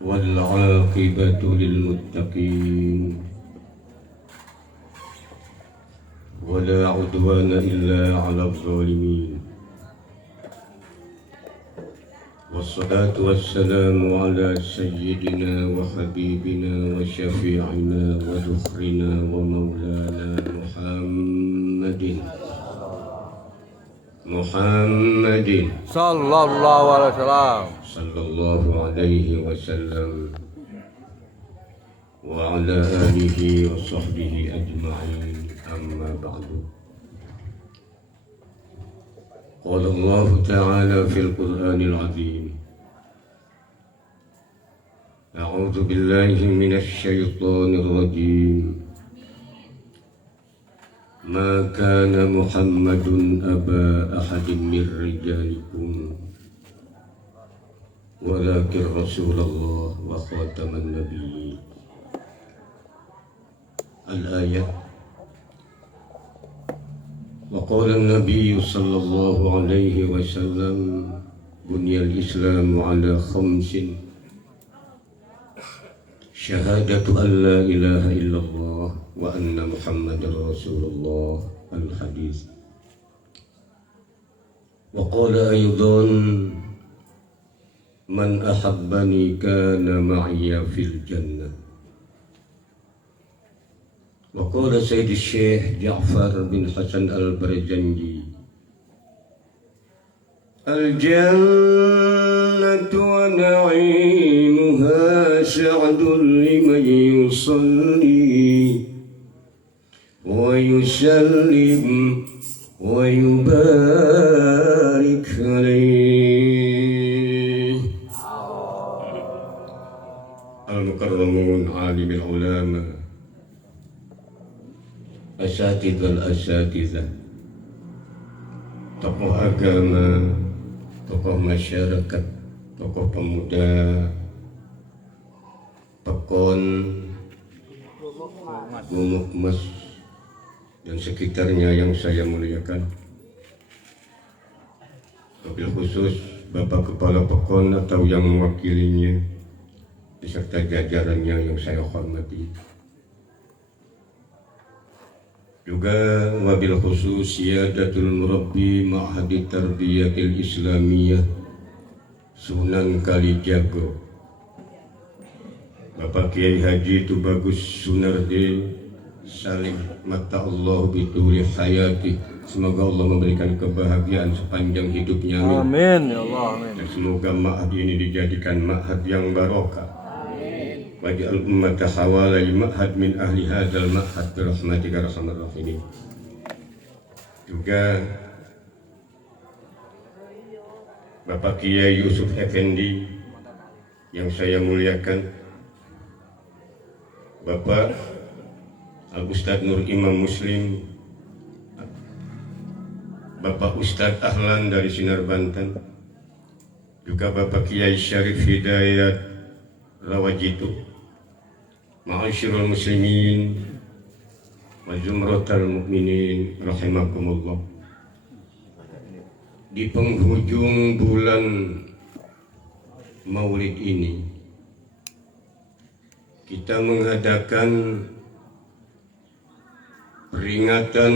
والعاقبة للمتقين ولا عدوان إلا على الظالمين والصلاة والسلام على سيدنا وحبيبنا وشفيعنا وذخرنا ومولانا محمد صلى الله عليه وسلم وعلى آله وصحبه أجمعين. أما بعد، قال الله تعالى في القرآن العظيم: أعوذ بالله من الشيطان الرجيم. ما كان محمد أبا أحد من رجالكم ولكن رسول الله وخاتم النبيين. الآية. وقال النبي صلى الله عليه وسلم: بني الإسلام على 5: شهادة أن لا إله إلا الله وأن محمد رسول الله. الحديث. وقال أيضا: من أحبني كان معي في الجنة. وقال سيد الشيخ جعفر بن حسن البرجنجي: الجنة ونعيمها سعد لمن يصلي ويسلم ويبارك عليه. المكرمون عالم العلماء الأساتذة tokoh agama, tokoh masyarakat, tokoh pemuda, Pekon, Gumukmas, dan sekitarnya yang saya muliakan. Wabil khusus Bapak Kepala Pekon atau yang mewakilinya, beserta jajarannya yang saya hormati. Juga wabil khusus Siyadatul Murabbi Ma'hadi Tarbiyatil Islamiyah Sunan Kalijaga, Bapak Kiai Haji Tubagus Sunardi Salim, mata Allah bituli hayati. Semoga Allah memberikan kebahagiaan sepanjang hidupnya. Amin ya Allah. Amin. Dan semoga ma'had ini dijadikan ma'had yang barokah. Waj'al ummata hawalai ma'had min ahli hadzal ma'had bi rahmatika arhamar rahimin. Juga Bapak Kiai Yusuf Effendi yang saya muliakan, Bapak Al-Ustadz Nur Imam Muslim, Bapak Ustadz Ahlan dari Sinar Banten, juga Bapak Kiai Syarif Hidayat Rawajitu, Ma'asyirul muslimin wa zumratal mu'minin rahimakumullah. Di penghujung bulan Maulid ini kita mengadakan peringatan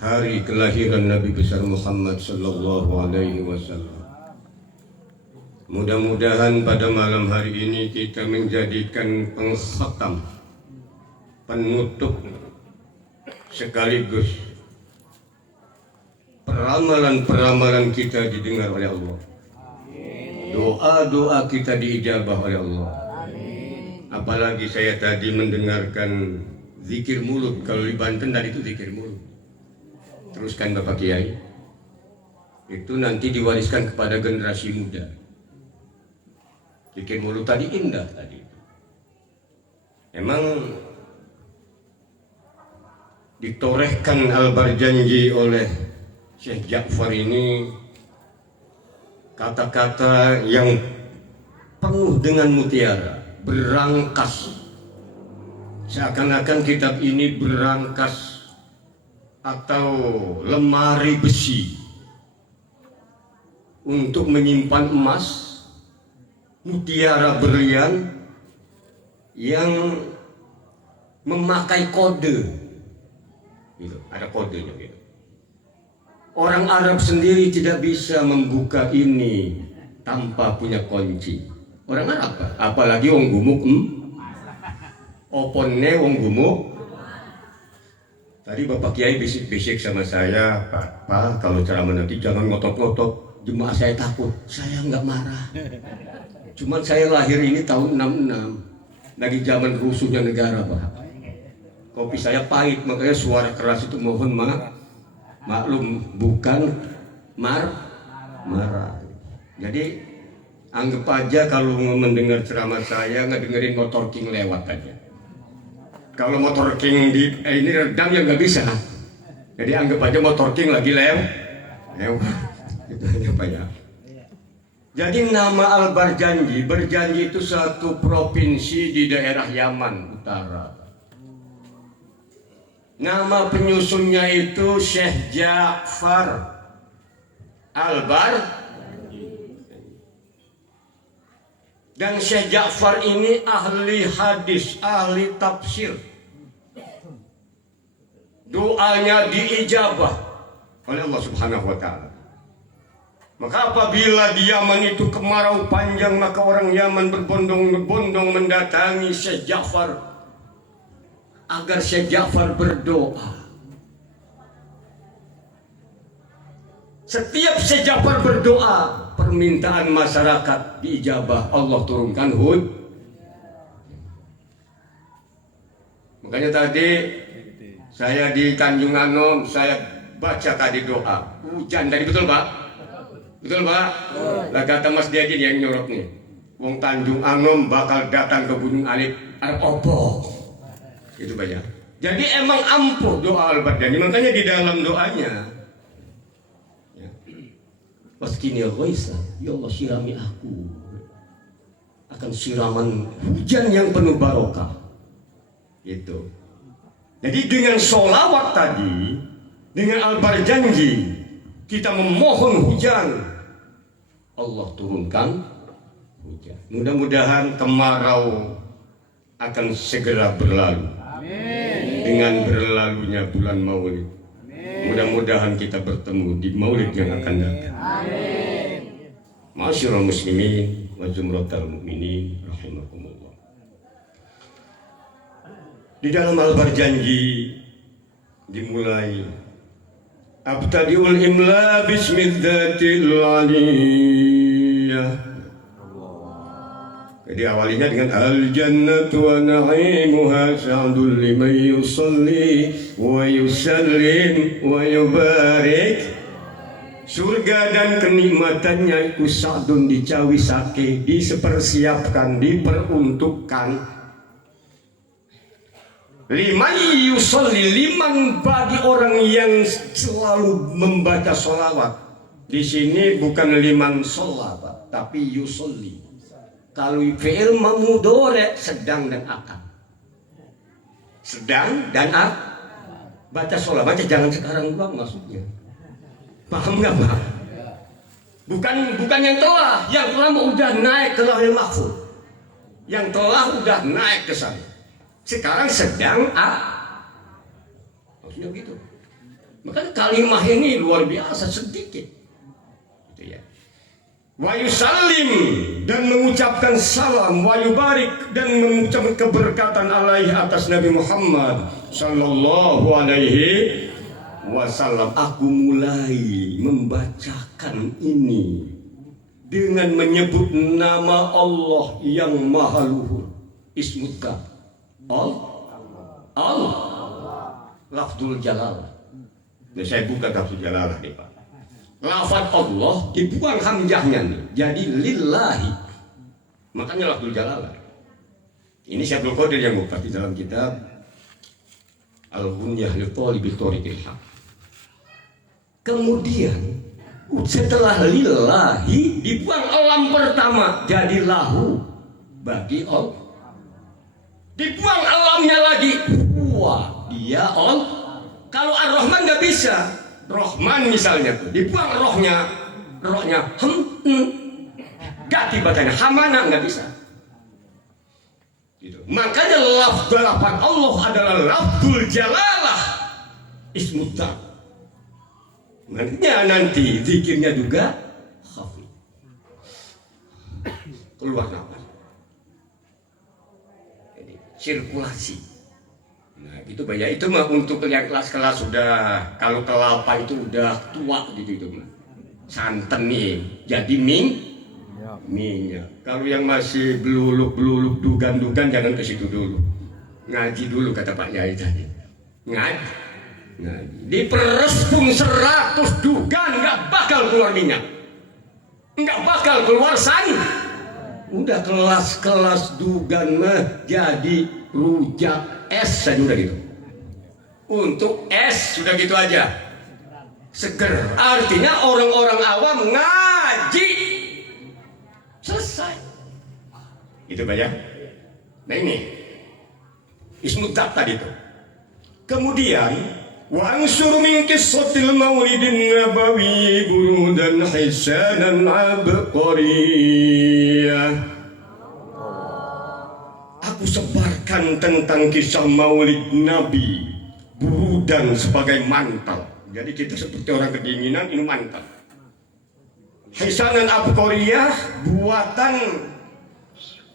hari kelahiran Nabi besar Muhammad sallallahu alaihi wasallam. Mudah-mudahan pada malam hari ini kita menjadikan pengkhatam, penutup, sekaligus peramalan-peramalan kita didengar oleh Allah. Doa-doa kita diijabah oleh Allah. Apalagi saya tadi mendengarkan zikir mulut. Kalau di Banten tadi itu zikir mulut. Teruskan Bapak Kiai. Itu nanti diwariskan kepada generasi muda. Zikir mulut tadi indah tadi. Memang ditorehkan Al-Barjanji oleh Syekh Ja'far ini kata-kata yang penuh dengan mutiara, berangkas. Seakan-akan kitab ini berangkas atau lemari besi untuk menyimpan emas mutiara berlian yang memakai kode. Gitu, ada kodenya gitu. Orang Arab sendiri tidak bisa membuka ini tanpa punya kunci. Orang Arab, apalagi wong gumuk, oponnya wong gumuk. Tadi Bapak Kiai bisik-bisik sama saya, Pak, kalau ceramah nanti jangan ngotot-ngotot. Jemaah saya takut. Saya nggak marah. Cuman saya lahir ini tahun 66, lagi zaman rusuhnya negara, Pak. Kopi saya pahit, makanya suara keras itu mohon maklum, bukan marah. Jadi anggap aja kalau mendengar ceramah saya nggak dengerin motor king lewat aja. Kalau motor king ini redam ya nggak bisa. Jadi anggap aja motor king lagi lewat. Itu aja Pak ya. Jadi nama Al-Barjanji, berjanji itu satu provinsi di daerah Yaman Utara. Nama penyusunnya itu Syekh Ja'far Al-Barjanji. Dan Syekh Ja'far ini ahli hadis, ahli tafsir. Doanya diijabah oleh Allah Subhanahu wa Ta'ala. Maka apabila di Yaman itu kemarau panjang, maka orang Yaman berbondong-bondong mendatangi Syekh Ja'far agar Syekh Ja'far berdoa. Setiap Syekh Ja'far berdoa, permintaan masyarakat diijabah, Allah turunkan hujan. Makanya tadi saya di Tanjung Anom, saya baca tadi doa hujan tadi, betul Pak? Betul Pak? Lah kata Mas Dedi yang nyorok nih, wong Tanjung Anom bakal datang ke Gunung Alif arep opo? Itu Pak ya. Jadi emang ampuh doa Al-Barjanji, makanya di dalam doanya Waskini ghaisa, ya Allah sirami aku akan siraman hujan yang penuh barokah. Itu. Jadi dengan sholawat tadi, dengan Al-Barjanji, kita memohon hujan, Allah turunkan hujan. Mudah-mudahan kemarau akan segera berlalu. Amin. Dengan berlalunya bulan Maulid. Mudah-mudahan kita bertemu di Maulid yang akan datang. Amin. Ma'asyiral muslimin wa jumratal mu'minin rahimakumullah. Di dalam Al-Barjanji dimulai Abtadiul imla bismidzatil aliyah. Jadi awalnya dengan al-jannatu wa na'imuha sa'dul liman yusalli wa yusallim wa yubarik. Surga dan kenikmatannya itu sa'dun dicawisake, dipersiapkan, diperuntukkan. Liman yusalli, liman bagi orang yang selalu membaca sholawat. Di sini bukan liman sholawat, tapi yusalli. Kalau fi'il mudhari sedang dan akan. Sedang dan akan. Baca sholat, baca jangan sekarang bang maksudnya. Paham nggak Pak? Bukan yang telah udah naik ke lauhul mahfuz. Yang telah udah naik ke sana. Sekarang sedang maksudnya gitu. Makanya kalimat ini luar biasa sedikit. Gitu ya. Wa yusallim, dan mengucapkan salam, wa yubarik, dan mengucapkan keberkatan alaihi atas Nabi Muhammad sallallahu alaihi wasallam. Aku mulai membacakan ini dengan menyebut nama Allah yang maha luhur. Ismuka Allah lafzul jalalah. Nah, saya buka lafzul jalalah nih Pak. Lafaz Allah dibuang hamzahnya nih, jadi lillahi. Makanya lafzul jalalah. Ini Syaikhul Qadir yang buka di dalam kitab Al-Ghunyah li Thalibi Thariqil Haq. Kemudian setelah lillahi dibuang lam pertama, jadi lahu bagi Allah. Dibuang alamnya lagi, huwa dia Allah. Kalau Ar-Rahman nggak bisa. Rahman misalnya tuh dibuang rohnya ganti batanya hamana, nggak bisa. Gitu. Makanya lafzul Allah adalah lafzul jalalah ismut dzat. Nantinya nanti zikirnya juga khafi. Keluar nafas. Jadi sirkulasi. Nah, gitu Pak ya. Itu mah untuk yang kelas-kelas sudah, kalau kelapa itu udah tua gitu itu mah. Santan nih, jadi minyak. Kalau yang masih beluluk dugan jangan ke situ dulu. Ngaji dulu kata Pak Yai tadi. Ngaji. Diperes pun 100 dugan nggak bakal keluar minyak, nggak bakal keluar udah kelas dugan mah jadi rujak es saja udah gitu. Untuk es sudah gitu aja seger, artinya orang-orang awam ngaji selesai itu banyak. Nah ini ismut dzat tadi tuh. Kemudian wa ansur min qissatil maulidin nabawi burudan hisanan abqariyah. Aku sebarkan tentang kisah maulid Nabi burudan sebagai mantel. Jadi kita seperti orang kedinginan, ini mantel. Hisanan abqariyah, buatan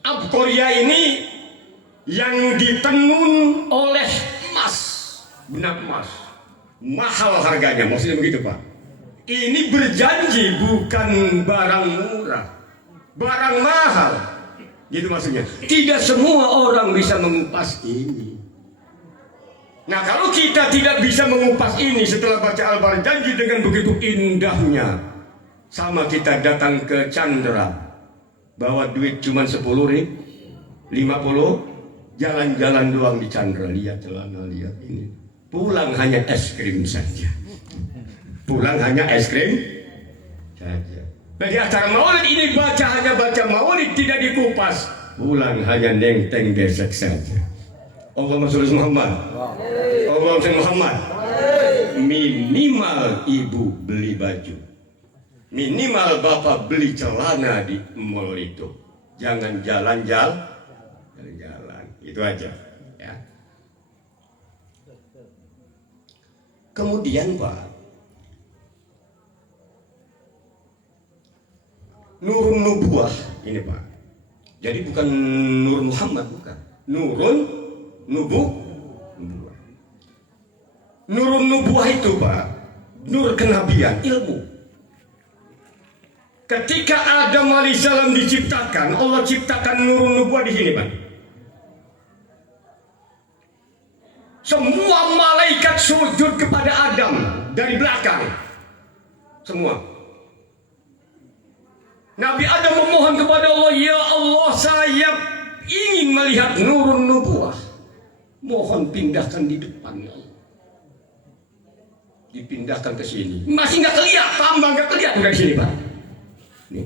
abqariyah ini yang ditenun oleh emas, benang emas. Mahal harganya, maksudnya begitu Pak. Ini berjanji bukan barang murah, barang mahal. Gitu maksudnya. Tidak semua orang bisa mengupas ini. Nah kalau kita tidak bisa mengupas ini setelah baca Al-Baqarah, janji dengan begitu indahnya, sama kita datang ke Chandra, bawa duit cuma 10.000, 50, jalan-jalan doang di Chandra, lihat celana, lihat ini. Pulang hanya es krim saja. Pulang hanya es krim saja. Nah di acara maulid ini hanya baca maulid, tidak dikupas. Pulang hanya nenteng gesek saja. Allahumma sholli Muhammad. Allahumma sholli Muhammad. Minimal ibu beli baju, minimal bapak beli celana di mall itu. Jangan jalan-jalan. Itu aja. Ya. Kemudian Pak, Nurun Nubuwah ini Pak. Jadi bukan Nur Muhammad, bukan. Nurun Nubuwah. Nurun Nubuwah itu Pak, nur kenabian, ilmu. Ketika Adam alaihissalam diciptakan, Allah ciptakan Nurun Nubuwah di sini Pak. Semua malaikat sujud kepada Adam dari belakang. Semua. Nabi Adam memohon kepada Allah, ya Allah, saya ingin melihat Nurun Nubuwah. Mohon pindahkan di depan ya Allah. Dipindahkan ke sini. Masih nggak kelihatan, tambah nggak kelihatan dari sini Pak. Nih.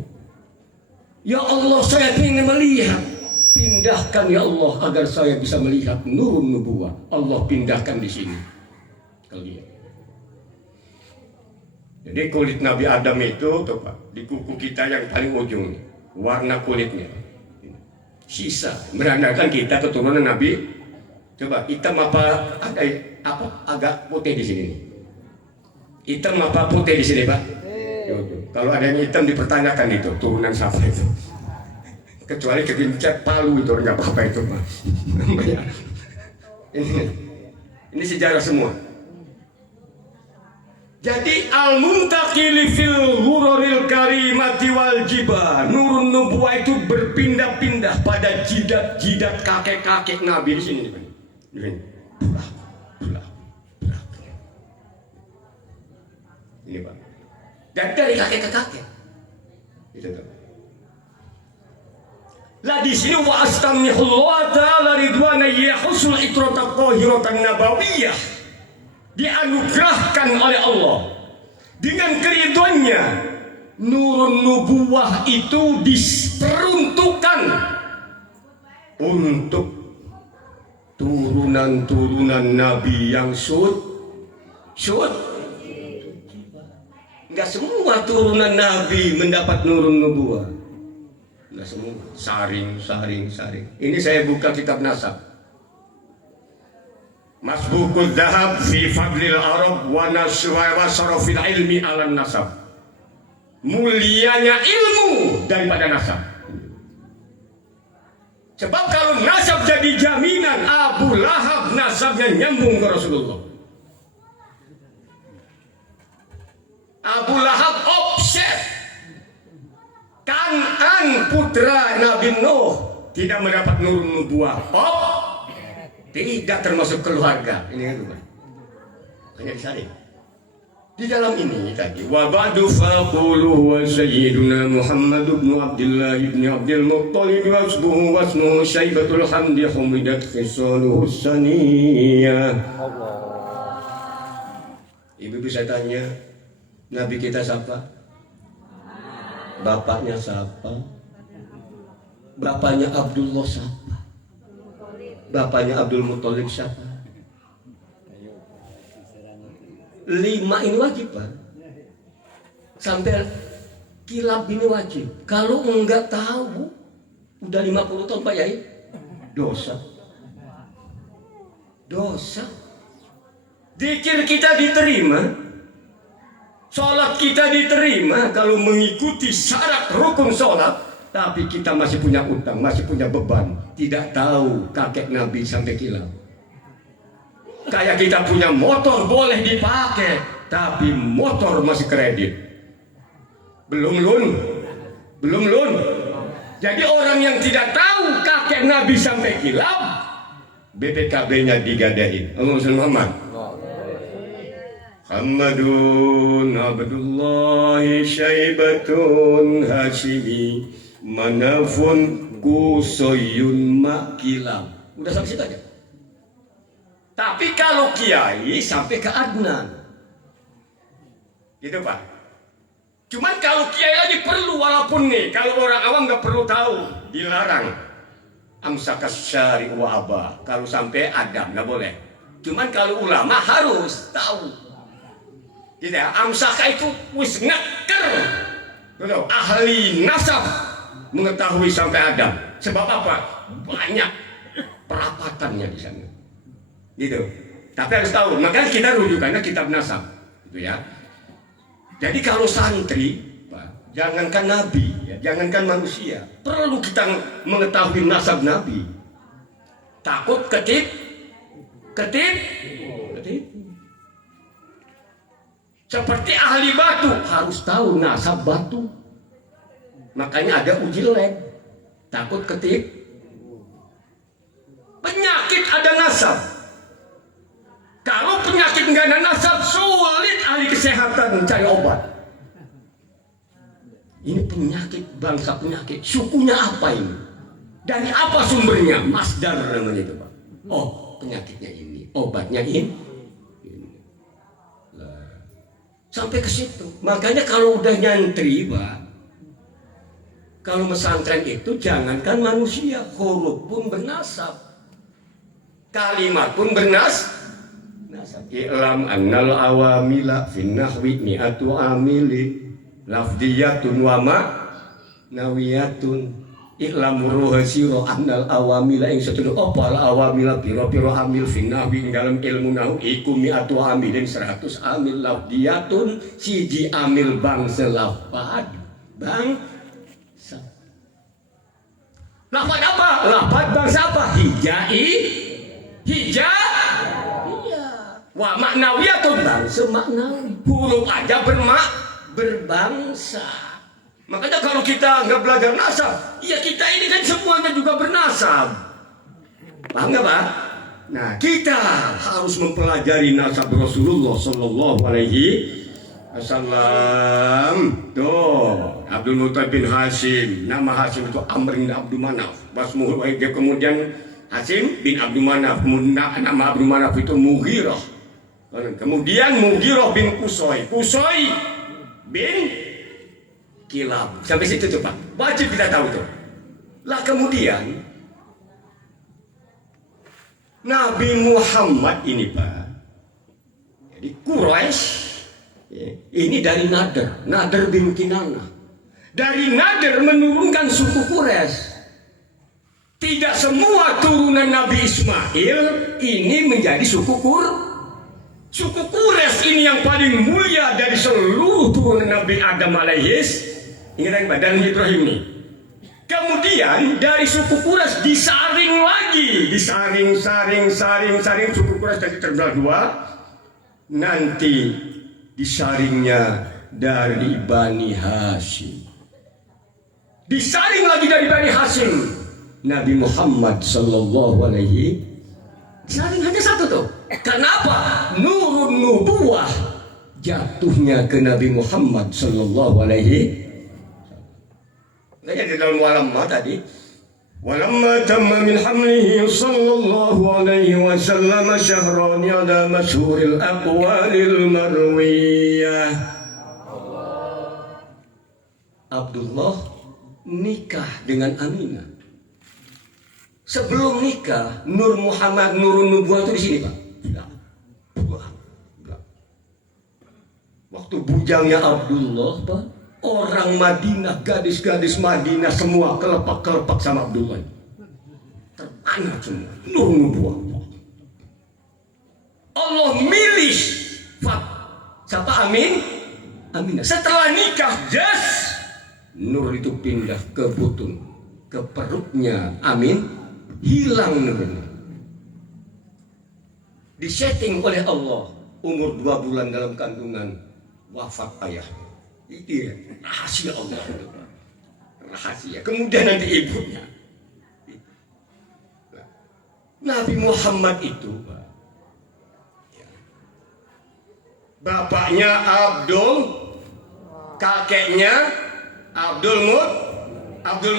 Ya Allah, saya ingin melihat. Pindahkan ya Allah agar saya bisa melihat Nurun Nubuwah. Allah pindahkan di sini. Kalian. Jadi kulit Nabi Adam itu tuh Pak, di kuku kita yang paling ujung, warna kulitnya sisa menandakan kita keturunan Nabi. Coba hitam apa ada apa agak putih di sini. Hitam apa putih di sini Pak? Kalau ada yang hitam dipertanyakan itu turunan siapa itu. Kecuali kegencet Palu itu nggak apa-apa itu Pak. Ini sejarah semua. Jadi al-muntakili fil ghururil karimati wal jibah. Nurun Nubuwah itu berpindah-pindah pada jidat-jidat kakek-kakek Nabi di sini. Ini Pak. Dan dari kakek ke kakek. Itu tuh. Lah di sini wa astamihullah ta'ala ridwana yahusul itrata tahiratan nabawiyah, dianugerahkan oleh Allah dengan keridhoannya. Nurun Nubuwah itu diperuntukkan untuk turunan-turunan Nabi yang nggak semua turunan Nabi mendapat Nurun Nubuwah. Sudah semua saring. Ini saya buka kitab nasab. Masbukul Dhahab fi Fadlil Arab wa Sarafil Ilmi ala Nasab. Mulianya ilmu daripada nasab. Sebab kalau nasab jadi jaminan, Abu Lahab nasabnya nyambung ke Rasulullah. Abu Lahab offset. Kan'an putra Nabi Nuh tidak mendapat nur nubuah. Tidak termasuk keluarga. Ini kan bukan. Hanya disaring. Di dalam ini tadi wa ba'du faqulu wa sayyiduna Muhammad ibn Abdullah ibn Abdul Muttalib wasbuhu wasmuhu Syaibatul Hamdi humidat khisaluhu saniyah. Ibu bisa tanya, Nabi kita siapa? Bapaknya siapa? Bapaknya Abdullah siapa? Bapaknya Abdul Muttalib siapa? 5 ini wajib, Pak. Sampai kilab ini wajib. Kalau enggak tahu, udah 50 tahun Pak Yai, dosa. Zikir kita diterima, sholat kita diterima kalau mengikuti syarat rukun sholat, tapi kita masih punya utang, masih punya beban. Tidak tahu kakek Nabi sampai kilau. Kayak kita punya motor boleh dipakai, tapi motor masih kredit. Belum lun. Jadi orang yang tidak tahu kakek Nabi sampai kilau, BPKB-nya digadain. Allahumma Muhammad. Muhammadun Abdullahi Syaibatun Hashimi Manafun Kusoyun Makilam. Udah sampai situ aja. Tapi kalau kiai sampai ke Adnan. Gitu Pak. Cuman kalau kiai lagi perlu, walaupun nih kalau orang awam nggak perlu tahu, dilarang. Amsakas syari wa aba. Kalau sampai Adam nggak boleh. Cuman kalau ulama harus tahu. Gitu ya, amsaka itu wis ngeker, ahli nasab mengetahui sampai Adam. Sebab apa? Banyak perapatannya di sana. Gitu. Tapi harus tahu. Makanya kita rujukannya kitab nasab, gitu ya. Jadi kalau santri, Pak, jangankan nabi, ya, jangankan manusia, perlu kita mengetahui nasab nabi. Takut ketip. Seperti ahli batu harus tahu nasab batu. Makanya ada uji lab. Takut ketip. Penyakit ada nasab. Kalau penyakit nggak ada nasab, sulit ahli kesehatan mencari obat. Ini penyakit, bangsa penyakit. Sukunya apa ini? Dari apa sumbernya? Masdar namanya itu, Pak. Oh, penyakitnya ini, obatnya ini. Sampai ke situ. Makanya kalau udah nyantri, Pak, kalau pesantren itu jangankan manusia, huruf pun bernasab, kalimat pun bernasab. I'lam annal awamila fin nahwi mi'atu amili lafdiyatun wa ma'nawiyatun. I'lam ruhasiro annal awamila ing setuju opal awamila piro amil finnawi dalam ilmu nahu iku mi'atu amilin 100 amil lafdiyatun siji amil bangsa lafad lafad apa? Lafad bangsa apa? Hija wa maknawiyatun bangsa maknawi, huruf aja berbangsa. Makanya kalau kita nggak belajar nasab, ya kita ini kan semuanya juga bernasab. Paham nggak, Pak? Nah, kita harus mempelajari nasab Rasulullah Sallallahu Alaihi Wasallam. Tuh, Abdul Muttalib bin Hashim. Nama Hashim itu Amr bin Abdul Manaf. Kemudian Hashim bin Abdul Manaf. Kemudian nama Abdul Manaf itu Mughirah. Kemudian Mughirah bin Qusay. Qusay bin Kilab. Sampai situ tuh, Pak. Wajib kita tahu tuh. Lah kemudian Nabi Muhammad ini, Pak, jadi Quraisy ini dari Nadr bin Kinanah. dari Nadir menurunkan suku Quraisy. Tidak semua turunan Nabi Ismail ini menjadi suku Suku Quraisy ini yang paling mulia dari seluruh turunan Nabi Adam alaihis. Ingat dan Ibrahim ini. Kemudian dari suku Quraisy disaring lagi, disaring suku Quraisy jadi terbelah dua. Nanti disaringnya dari Bani Hashim. Disaring lagi dari Bani Hashim. Nabi Muhammad sallallahu alaihi saring hanya satu tuh. Kenapa? Nurun nubuwah jatuhnya ke Nabi Muhammad sallallahu alaihi. Jadi dalam walamma tadi, walamma tamma min hamlihi sallallahu alaihi wasallam syahran ala masyhuril aqwalil marwiyah. Abdullah nikah dengan Aminah. Sebelum nikah, Nur Muhammad, Nurun Nubuwah itu di sini, Pak. Sudah. Waktu bujangnya Abdullah, Pak, orang Madinah, gadis-gadis Madinah semua kelepak-kelepak sama Abdullah. Terpanah semua. Nur Nubuwah. Allah milih siapa? Aminah. Setelah nikah, Nur itu pindah ke butun, ke perutnya hilang nurnya. Disetting oleh Allah, umur 2 bulan dalam kandungan, wafat ayah. Itu rahasia Allah. Rahasia. Kemudian nanti ibunya. Nabi Muhammad itu, bapaknya Abdul, kakeknya Abdul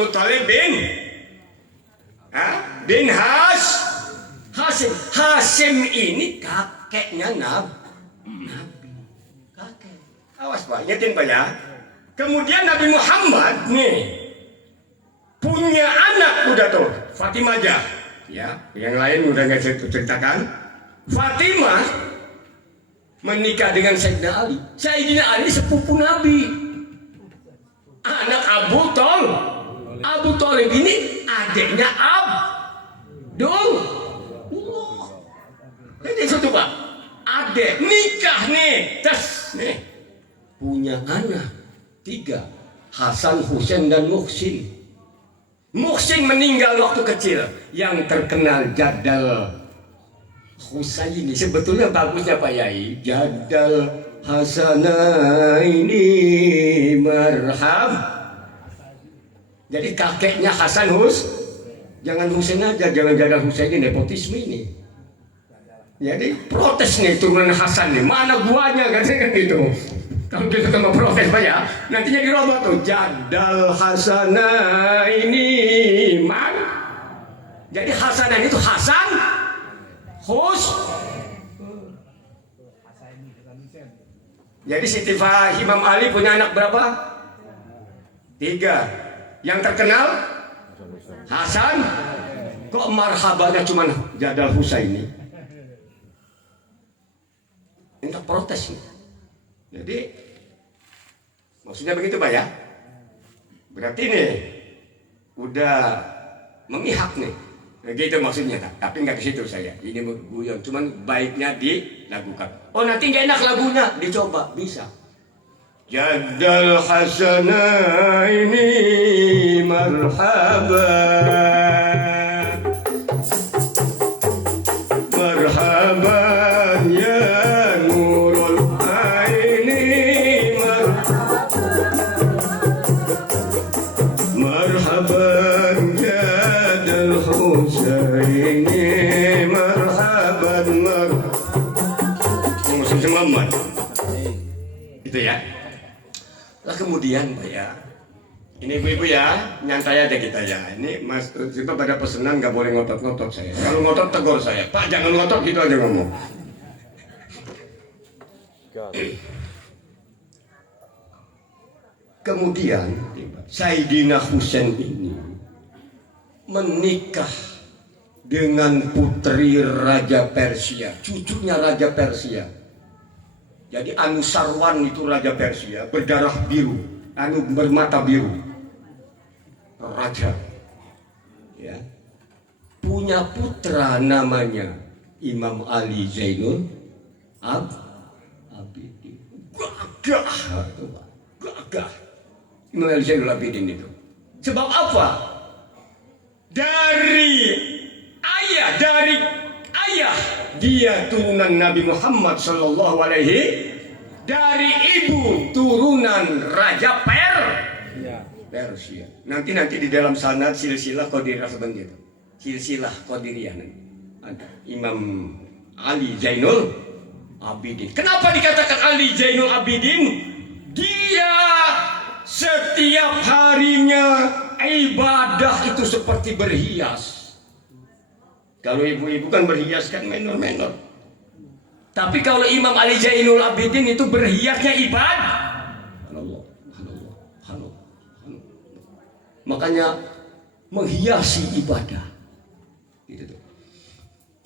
Muttalib bin Hashim. Hashim ini kakeknya Nabi. Kakek. Awas Pak, ingetin Pak ya. Kemudian Nabi Muhammad nih punya anak udah tuh, Fatimah aja. Ya, yang lain udah nggak ceritakan. Fatimah menikah dengan Sayyidina Ali. Sayyidina Ali sepupu Nabi. Anak Abu Thalib ini adiknya Abdul. Jadi satu Pak, adik nikah nih, nih punya anak 3, Hasan, Husain dan Muhsin. Muhsin meninggal waktu kecil. Yang terkenal Jadal Husaini. Sebetulnya bagusnya Pak Yai, Jadal Hasanaini marhab. Jadi kakeknya Hasan jangan Husain aja, jangan Jadal Husaini, nepotisme ini. Jadi protes nih turunan Hasan nih, mana guanya kan gitu. Kalau kita mau protes Pak ya, nantinya dirobot tuh Jadal Hasanaini man. Jadi Hasanan itu Hasan Jadi Siti Imam Ali punya anak berapa? 3. Yang terkenal Hasan. Kok marhabanya cuma Jadal Husaini? Ini protes nih. Jadi maksudnya begitu Pak ya. Berarti nih udah memihak nih. Begitu maksudnya, tapi nggak ke situ saya. Ini guyon, cuman baiknya dilakukan. Oh nanti nggak enak lagunya, dicoba bisa. Jadal Hasanaini marhaban, marhaban ya nurul aini, marhaban Jadal Husaini marhaban Muhammad. Gitu ya. Lah kemudian Pak ya, ini ibu-ibu ya, nyantai aja kita ya. Ini Mas, kita pada pesanan nggak boleh ngotot-ngotot saya. Kalau ngotot tegur saya, Pak jangan ngotot gitu aja ngomong. Kemudian Sayyidina Husain ini menikah dengan putri Raja Persia, cucunya Raja Persia. Jadi Anusarwan itu Raja Persia, berdarah biru. bermata biru, raja, ya, punya putra namanya Imam Ali Zainul Abidin. Gagah Imam Ali Zainul Abidin itu. Sebab apa? Dari ayah dia turunan Nabi Muhammad Sallallahu Alaihi, dari ibu turunan Raja Persia. Nanti di dalam sanad silsilah qadiriyah seperti itu. Silsilah qadiriyah nanti ada Imam Ali Zainul Abidin. Kenapa dikatakan Ali Zainul Abidin? Dia setiap harinya ibadah itu seperti berhias. Kalau ibu-ibu kan berhias kan menor-menor. Tapi kalau Imam Ali Zainul Abidin itu berhiasnya ibadah. Allah. Makanya menghiasi ibadah. Gitu.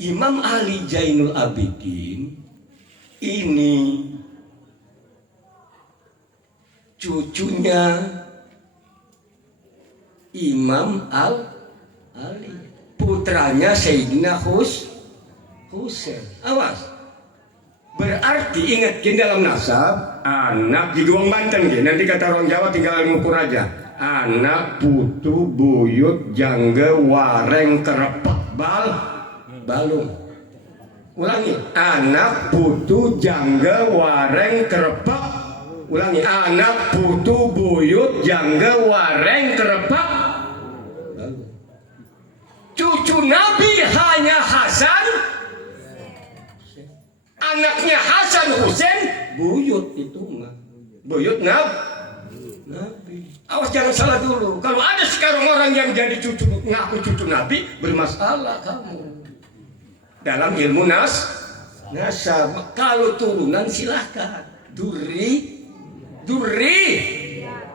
Imam Ali Zainul Abidin ini cucunya Imam Ali, putranya Sayyidina Husain. Awas. Berarti ingat dalam nasab anak di Duang Banten gitu. Nanti kata orang Jawa tinggal ngukur aja. Anak putu buyut jangga wareng kerepak balung. Ulangi. Anak putu jangga wareng kerepak. Ulangi. Anak putu buyut jangga wareng kerepak balung. Cucu Nabi hanya Hasan. Anaknya Hasan Husain buyut itu mah. Buyut Nabi. Awas jangan salah dulu. Kalau ada sekarang orang yang jadi ngaku cucu Nabi, bermasalah kamu. Dalam ilmu nasab. Kalau turunan silahkan. Duri.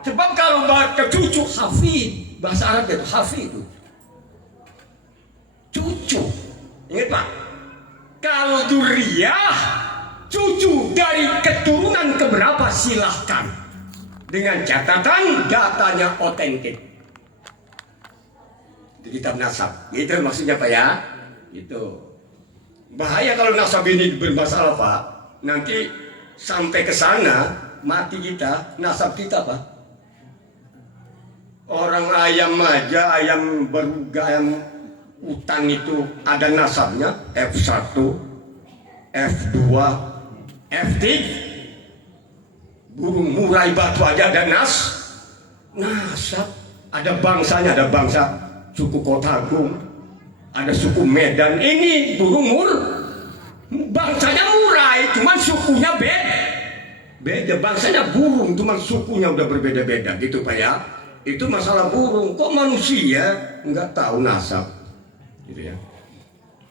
Sebab kalau baca cucu hafid, bahasa Arab itu hafid itu. Cucu. Ingat Pak? Kalau duriyah, cucu dari keturunan keberapa silahkan. Dengan catatan datanya otentik. Itu kitab nasab. Itu maksudnya Pak ya. Itu. Bahaya kalau nasab ini bermasalah Pak. Nanti sampai ke sana mati kita, nasab kita Pak. Orang ayam aja, ayam beruga, ayam hutan itu ada nasabnya F1, F2, F3. Burung murai batu aja ada nasab. Ada bangsanya, ada bangsa suku Kotagung, ada suku Medan. Ini burung bangsanya murai, cuman sukunya beda. Bangsanya burung, cuman sukunya udah berbeda-beda gitu Pak ya. Itu masalah burung. Kok manusia nggak tahu nasab? Gitu ya.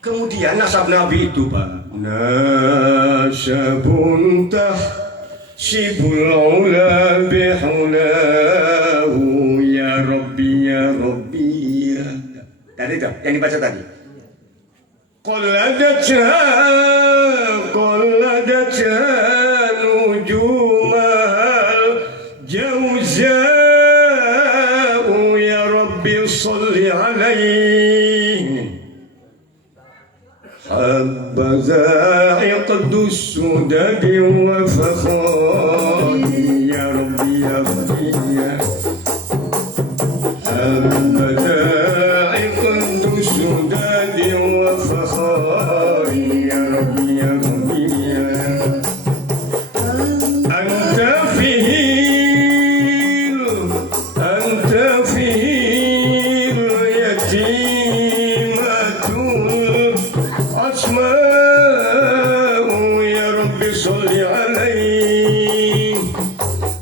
Kemudian nasab Nabi itu Pak, nasabun tahsibul ula bihulahu ya Rabbi ya Rabbi ya. Tadi itu yang dibaca tadi. Qalladaja nujumal jauza'u ya Rabbi salli alaihi. Habbaza iqdus sudadi wa fakhari ya Rabbi ya Rabbi ya. Habbaza iqdus sudadi wa fakhari ya Rabbi ya Rabbi ya. Anta fihil yatimatul asma'u ya Rabbi salli alaihi.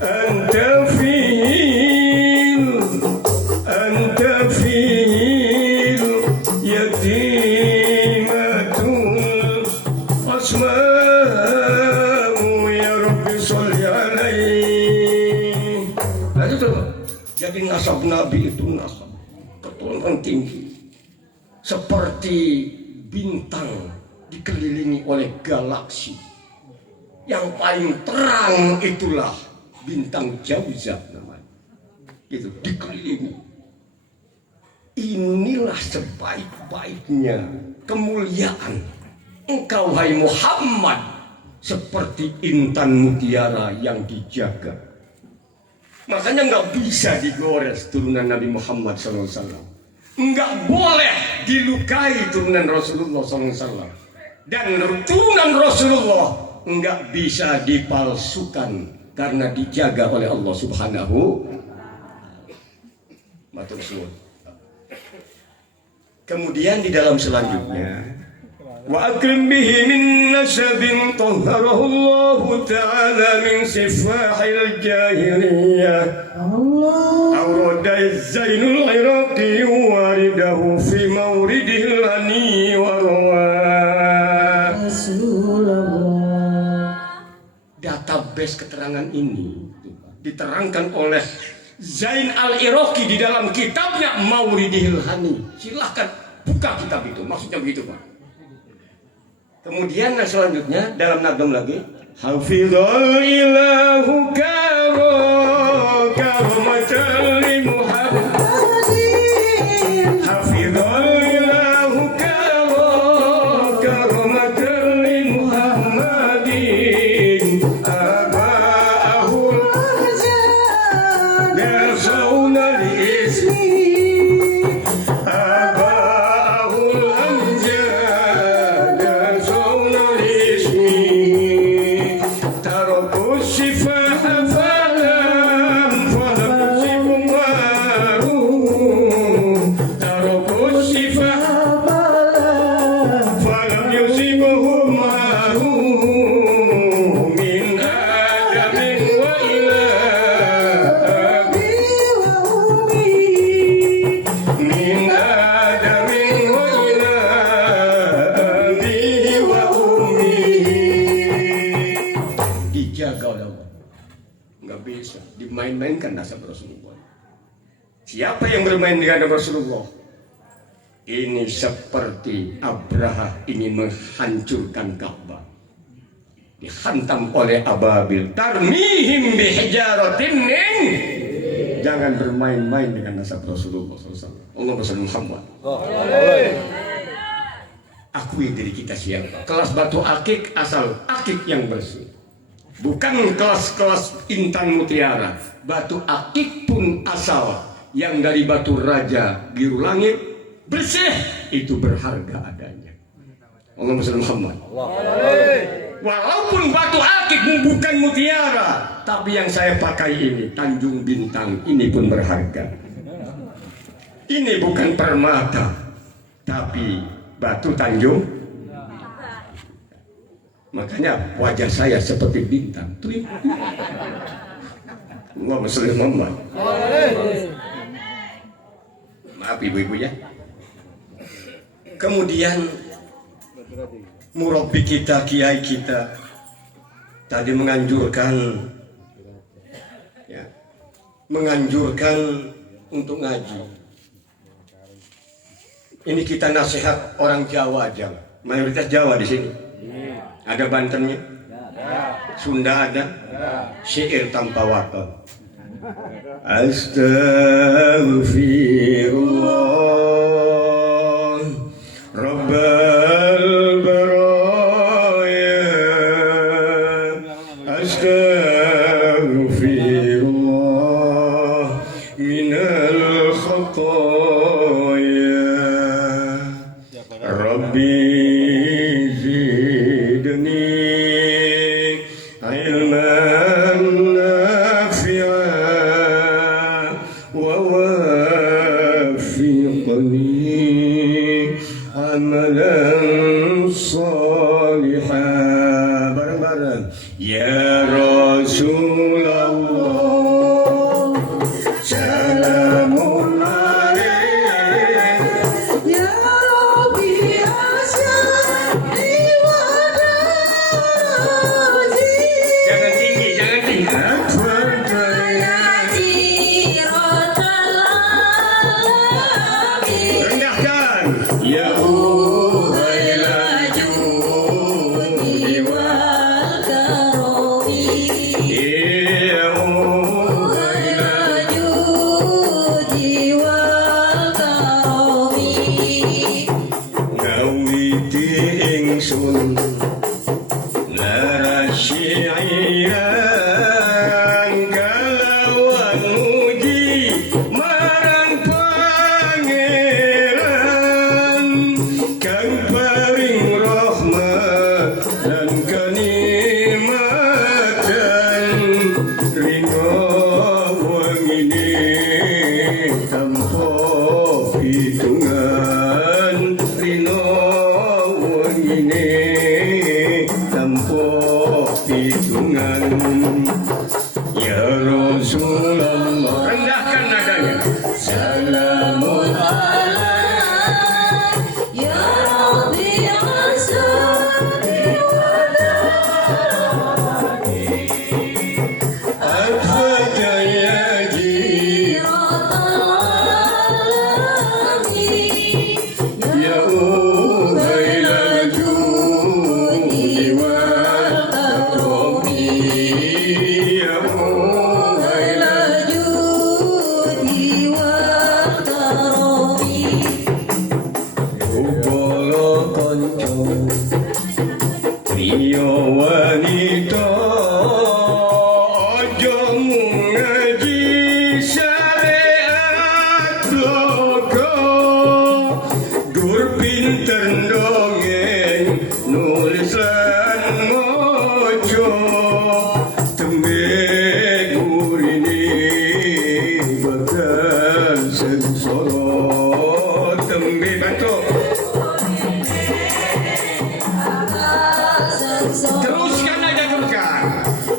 Anta fihil yatimatul asma'u ya Rabbi salli alaihi. Nah itu jadi nasab Nabi itu nasab keturunan tinggi seperti bintang dikelilingi oleh galaksi. Yang paling terang itulah bintang Jauzah namanya. Gitu, dikelilingi. Inilah sebaik-baiknya kemuliaan engkau hai Muhammad, seperti intan mutiara yang dijaga. Makanya nggak bisa digores turunan Nabi Muhammad SAW. Nggak boleh dilukai turunan Rasulullah SAW. Dan turunan Rasulullah nggak bisa dipalsukan karena dijaga oleh Allah Subhanahu. Matur suwun. Kemudian di dalam selanjutnya, wa akrim bihi min nasabin tahharahu Allah ta'ala min sifahil jahiliyah. Awrada Zainul Iraqi waridahu fi mawridil ani warwa. Database keterangan ini diterangkan oleh Zain al-Iraqi di dalam kitabnya Mauridil Hani. Silahkan buka kitab itu, maksudnya begitu Pak. Kemudian selanjutnya dalam nagam lagi, hafizul ilahu karomatan li Muhammadin. Hafizul ilahu karomatan li Muhammadin. Dimain-mainkan nasab Rasulullah. Siapa yang bermain dengan Rasulullah? Ini seperti Abraha ingin menghancurkan Ka'bah. Dihantam oleh ababil. Tarmihim bihijaratin min. Jangan bermain-main dengan nasab Rasulullah SAW. Allahumma shalli Muhammad. Akui diri kita siapa? Kelas batu akik asal akik yang bersih. Bukan kelas-kelas intan mutiara. Batu akik pun asal yang dari batu raja biru langit bersih, itu berharga adanya. Allahumma shalli Muhammad. Walaupun batu akik bukan mutiara, tapi yang saya pakai ini Tanjung Bintang, ini pun berharga. Ini bukan permata, tapi batu Tanjung. Makanya wajah saya seperti bintang. Allahumma shalli Muhammad. Maaf ibu-ibu ya. Kemudian murabbi kita, kiai kita tadi menganjurkan untuk ngaji. Ini kita nasihat orang Jawa aja. Mayoritas Jawa di sini. Ada Bantennya, Sunda ada, syair tanpa wakaf. Astaghfirullah Rabbal baraya. Astaghfirullah minal khataya. Rabbi ya Rasulullah, salamun alaik ya Rabbi asyadi wa daji. Jangan tinggi, jangan tinggi. Rendahkan ya pitungan Rino wengine tanpa pitungan. Ya Rasulullah, rendahkan nadanya. Salamun Ya Rabbi Asari al-fataya ya uhailal judi wal karami ya uhailal Rupala kanca priya wanita aja ngaji syariat loka dur pinter dongeng nulis lan maca tembe gurine bakal sengsara tembe batuk. Teruskan aja teruskan.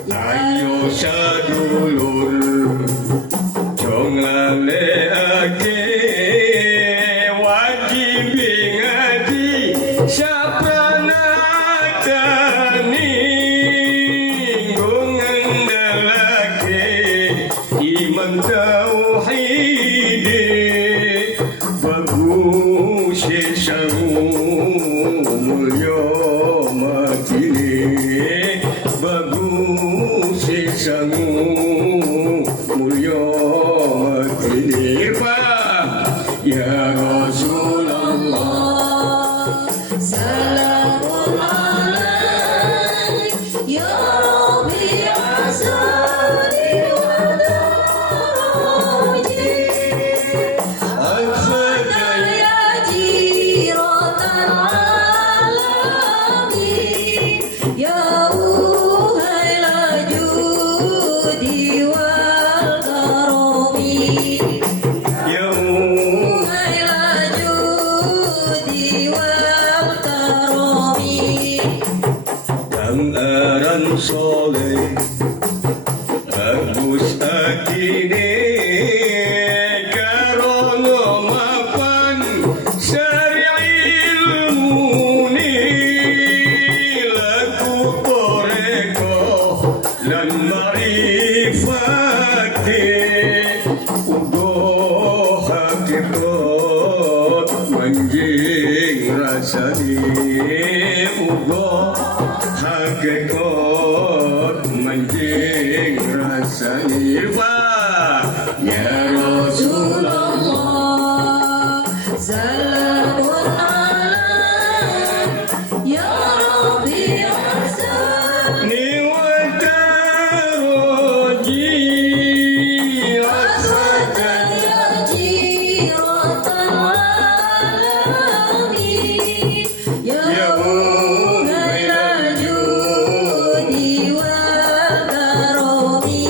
Ayo sadulur jong laleake wajib ngaji sapranatani ngandalake iman tauhid bagus sangu mulya matine bagus sangu mulya matine ya Rasulullah. Salamun alaik Ya Rabbi Asari al-fataya Ya Jiratan Alamin Ya Uhaila Judi wal Karami ya Uhaila Judi wal Karami kang aran soleh bagus akine karono mapan sari ilmuni laku toreko lan marifate ugo hakikat manjing rasani ugo hakikat manjing rasani ya Rasulullah. Salamun alaik Ya Rabbi Asari Ni wataroji Aswatan Ya Jiratan Alamin Ya Uhaila Judi wal Karami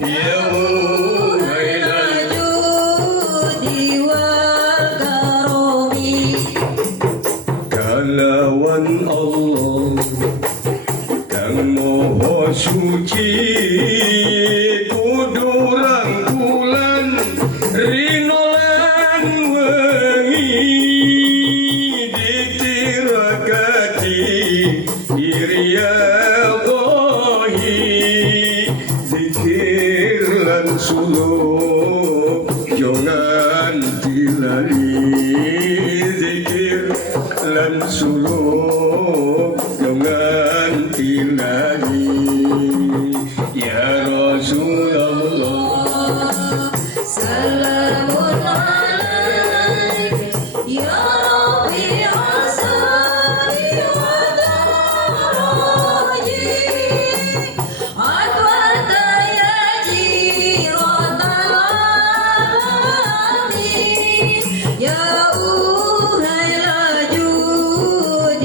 ya uhailal Judi wal Karami kalawan Allah kang moho suci kudu rangkulan rino lan wengi ditirakati iriyallahi zikir lan suluk jangan dilali zikir lan suluk jangan dilali ya Rasulullah. Salamun alaik Ya Rabbi Asari wa daraji Adwata ya Jiratan Alamin Ya Uhaila Judi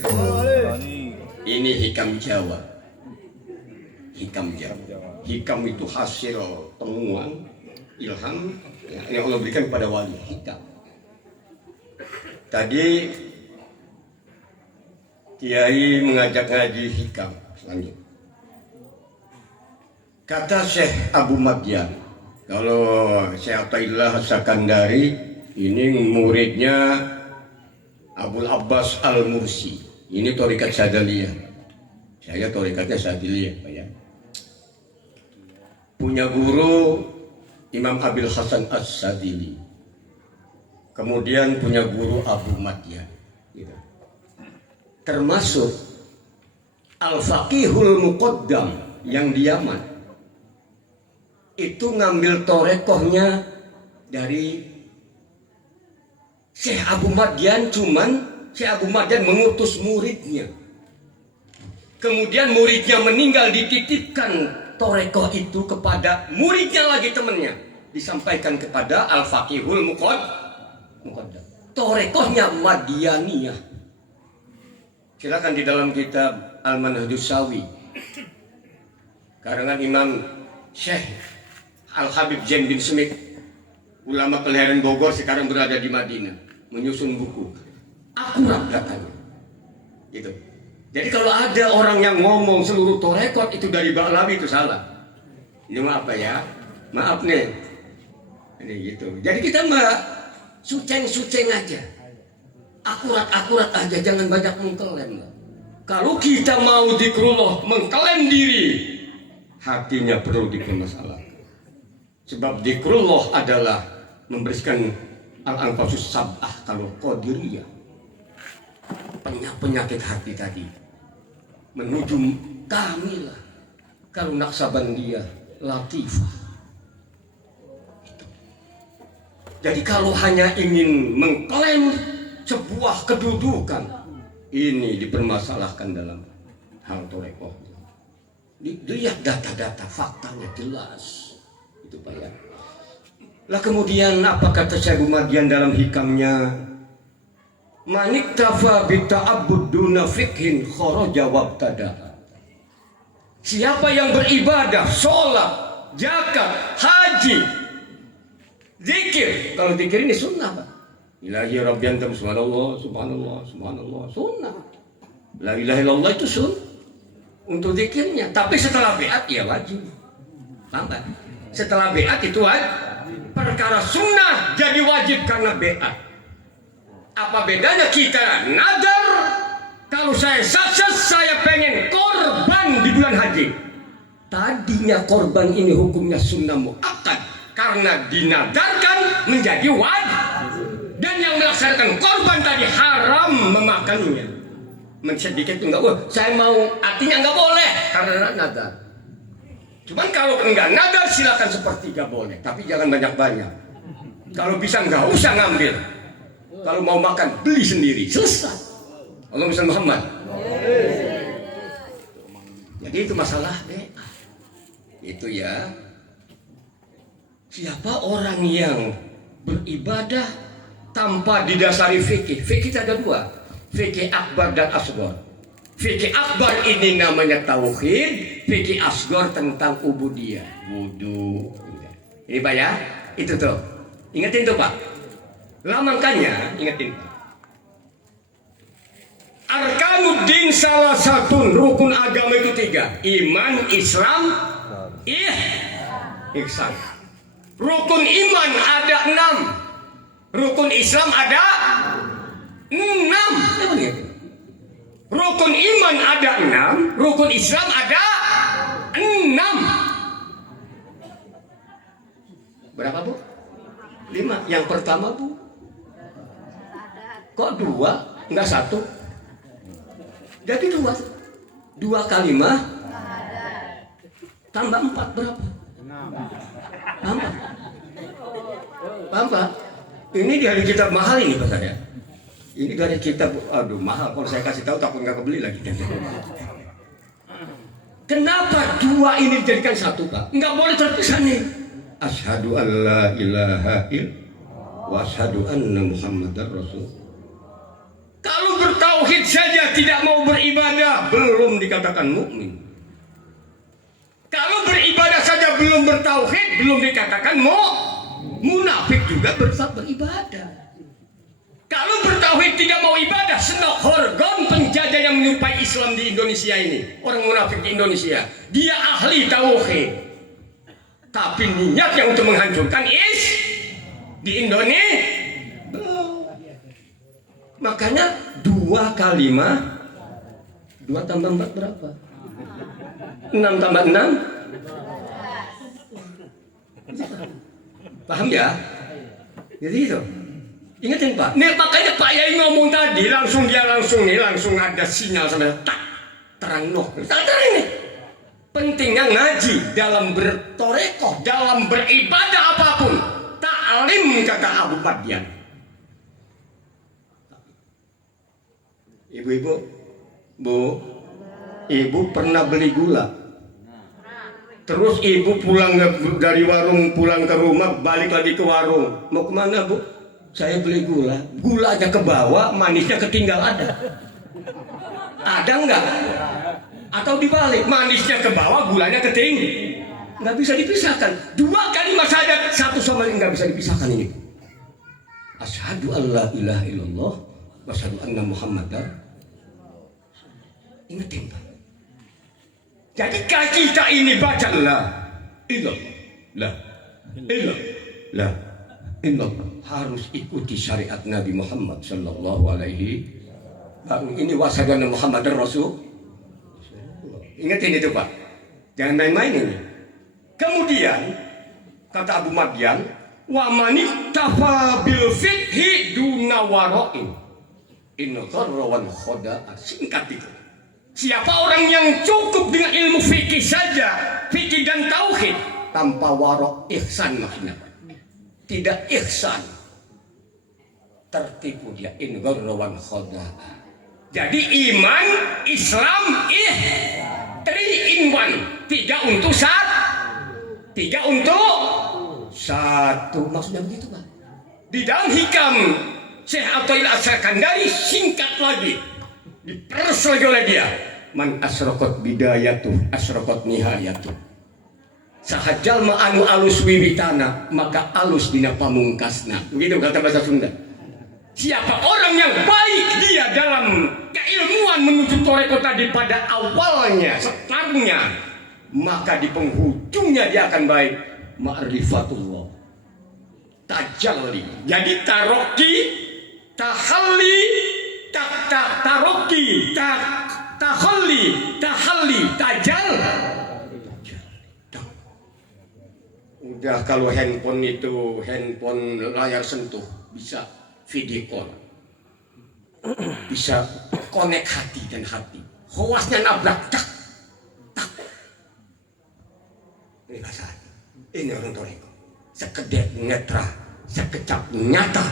boleh. Ini hikam Jawa. Hikam Jawa. Hikam itu hasil temuan, ilham yang Allah berikan kepada wali. Hikam. Tadi Kiai mengajak ngaji hikam selanjutnya. Kata Syekh Abu Madian, kalau Syekh Athaillah Sakandari ini muridnya Abul Abbas Al-Mursi. Ini Thariqat Sadiliyah. Saya Thariqatnya Sadiliyah, Pak ya. Punya guru Imam Abil Hasan As-Sadili. Kemudian punya guru Abu Madian. Gitu. Termasuk Al-Faqihul Muqaddam yang di Yaman. Itu ngambil torekohnya dari Syekh Abu Madian, cuman Syekh Abu Madian mengutus muridnya. Kemudian muridnya meninggal, dititipkan torekoh itu kepada muridnya lagi, temannya. Disampaikan kepada Al-Faqihul Muqaddam. Torekohnya Madianiyah. Silakan di dalam kitab Al-Manhajus Sawi. Karangan Imam Syekh Al-Habib Zain bin Smith, ulama kelahiran Bogor, sekarang berada di Madinah, menyusun buku. Akurat datanya. Gitu. Jadi kalau ada orang yang ngomong seluruh torekot itu dari Ba'lawi, itu salah. Ini maaf ya, maaf nih. Ini gitu. Jadi kita mah suceng-suceng aja, akurat-akurat aja, jangan banyak mengklaim. Kalau kita mau zikrullah, mengklaim diri, hatinya perlu dipermasalahkan. Sebab zikrullah adalah membersihkan al-anfasus sab'ah kalau qadiriyah. Penyakit hati tadi menuju kamilah. Kalau Naqsabandiyah latifah. Jadi kalau hanya ingin mengklaim sebuah kedudukan, ini dipermasalahkan dalam hal torekoh. Lihat data-data, faktanya jelas. Itu Pak ya. Lah kemudian apa kata Syekh Abu Madian dalam hikamnya? Manik tafa bita'abbud duna fiqhin kharaja wabtada. Siapa yang beribadah, sholat, zakat, haji, zikir. Kalau zikir ini sunnah Pak. Ilahi rabbiyantam subhanallah, subhanallah, subhanallah, sunnah. La ilaha illallah itu sunnah untuk zikirnya. Tapi setelah biat ya wajib. Paham Pak? Setelah biat itu wajib. Perkara sunnah jadi wajib karena biat. Apa bedanya kita nadar? Kalau saya sukses, saya pengen korban di bulan haji. Tadinya korban ini hukumnya sunnah muakkad karena dinadarkan menjadi wajib. Dan yang melaksanakan korban tadi haram memakannya. Sedikit enggak, saya mau, artinya enggak boleh karena nadar. Cuman kalau enggak nadar silakan sepertiga boleh, tapi jangan banyak-banyak. Kalau bisa enggak usah ngambil. Kalau mau makan beli sendiri, selesai. Allahumma shalli Muhammad. Jadi itu masalah itu ya. Siapa orang yang beribadah tanpa didasari fikih? Fikih ada dua, fikih akbar dan asghar. Fikih akbar ini namanya tauhid, fikih asghar tentang ubudiyah, wudu. Ini Pak ya, itu tuh. Ingetin tuh Pak. Makanya ingetin. Arkanuddin salah satu rukun agama itu 3. Iman, Islam, ihsan. Rukun iman ada 6. Rukun Islam ada 6. Rukun iman ada 6, rukun Islam ada 6. Berapa Bu? 5. Yang pertama Bu, kok 2? Enggak 1? Jadi 2. 2 kalimat tambah 4 berapa? 6. Paham Pak? Ini dari kitab mahal ini Pak saya. Ini dari kitab, aduh mahal. Kalau saya kasih tahu takut nggak kebeli lagi. Kenapa 2 ini dijadikan 1 Pak? Nggak boleh terpisah nih. Asyhadu an la ilaha illallah wa asyhadu anna Muhammadar Rasul. Kalau bertauhid saja tidak mau beribadah, belum dikatakan mukmin. Kalau beribadah saja belum bertauhid, belum dikatakan munafik juga beribadah. Kalau bertauhid tidak mau ibadah, senok horgon penjajah yang menyerupai Islam di Indonesia ini, orang munafik di Indonesia, dia ahli tauhid, tapi niatnya untuk menghancurkan di Indonesia. Makanya 2 kalimat 2 tambah 4 berapa? 6 tambah 6. Paham ya? Jadi itu. Ingatin Pak. Nih makanya Pak Yai ngomong tadi langsung ada sinyal sampai tak terang noh. Terang ini. Pentingnya ngaji dalam bertorekoh, dalam beribadah apapun. Ta'lim kata Abu Badyan. Ibu-ibu, ibu pernah beli gula. Terus ibu pulang dari warung, pulang ke rumah, balik lagi ke warung. Mau kemana bu? Saya beli gula. Gulanya ke bawah, manisnya ketinggal ada. Ada enggak? Atau dibalik, manisnya ke bawah, gulanya ketinggal. Nggak bisa dipisahkan. 2 kalimat syahadat satu sama lain nggak bisa dipisahkan ini. Asyhadu an la ilaha illallah wa asyhadu anna Muhammadar. Ingetin Pak. Jadi kita ini baca la ilallah, la ilallah, harus ikuti syariat Nabi Muhammad sallallahu alaihi wasallam. Ini wasadana Muhammadar Rasul. Ingetin itu Pak. Jangan main-main ini. Kemudian kata Abu Madyan, wa manitafa bil fiqhi duna wara'in in gharra wal khoda'a. Singkat itu. Siapa orang yang cukup dengan ilmu fikih saja, fikih dan tauhid, tanpa warok ihsan maksudnya, tidak ihsan, tertipu dia, in gharrawan khoda. Jadi iman, Islam, 3 in 1, 3 untuk 1, 3 untuk 1, maksudnya begitu Pak. Di dalam hikam Syekh Athaillah As-Sakandari singkat lagi. Diperes lagi oleh dia. Man asrokot bidayatuh asrokot nihayatuh. Sahajal ma'anu alus wiwitana, maka alus dina pamungkasna. Begitu kata bahasa Sunda. Siapa orang yang baik dia dalam keilmuan menuju toreko tadi pada awalnya, startnya, maka di penghujungnya dia akan baik. Ma'rifatullah, tajalli. Jadi taroki, tahalli, taroki, tahalli, tajal. Udah kalau handphone itu handphone layar sentuh, bisa video call, bisa connect hati dan hati. Hawasnya nabrak, tak. Ini bahasa. Ini orang toreko. Sekedek netra, sekecap nyata,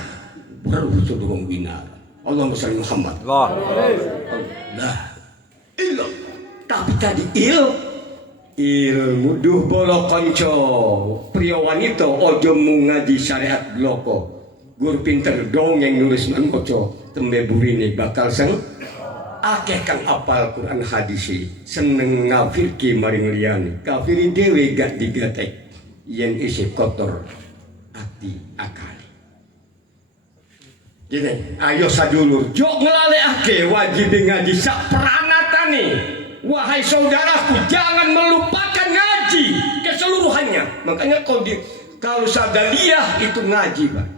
baru sudurung binar. Allahumma sholli Muhammad. Nah, ilmu. Tapi tadi ilmu duh bolo konco pria wanita ojo mu ngaji syariat bloko gur pinter dong yang nulis mangkoco tembe burini bakal seng akeh kang apal Quran hadisi seneng ngafirki maring liyane kafiri dewe gak digatek yen isi kotor ati akal. Gini, ayo sadulur, jok ngelalekake wajib ngaji sak peranatane. Wahai saudaraku, jangan melupakan ngaji keseluruhannya. Makanya kalau sadaliyah itu ngaji, Pak.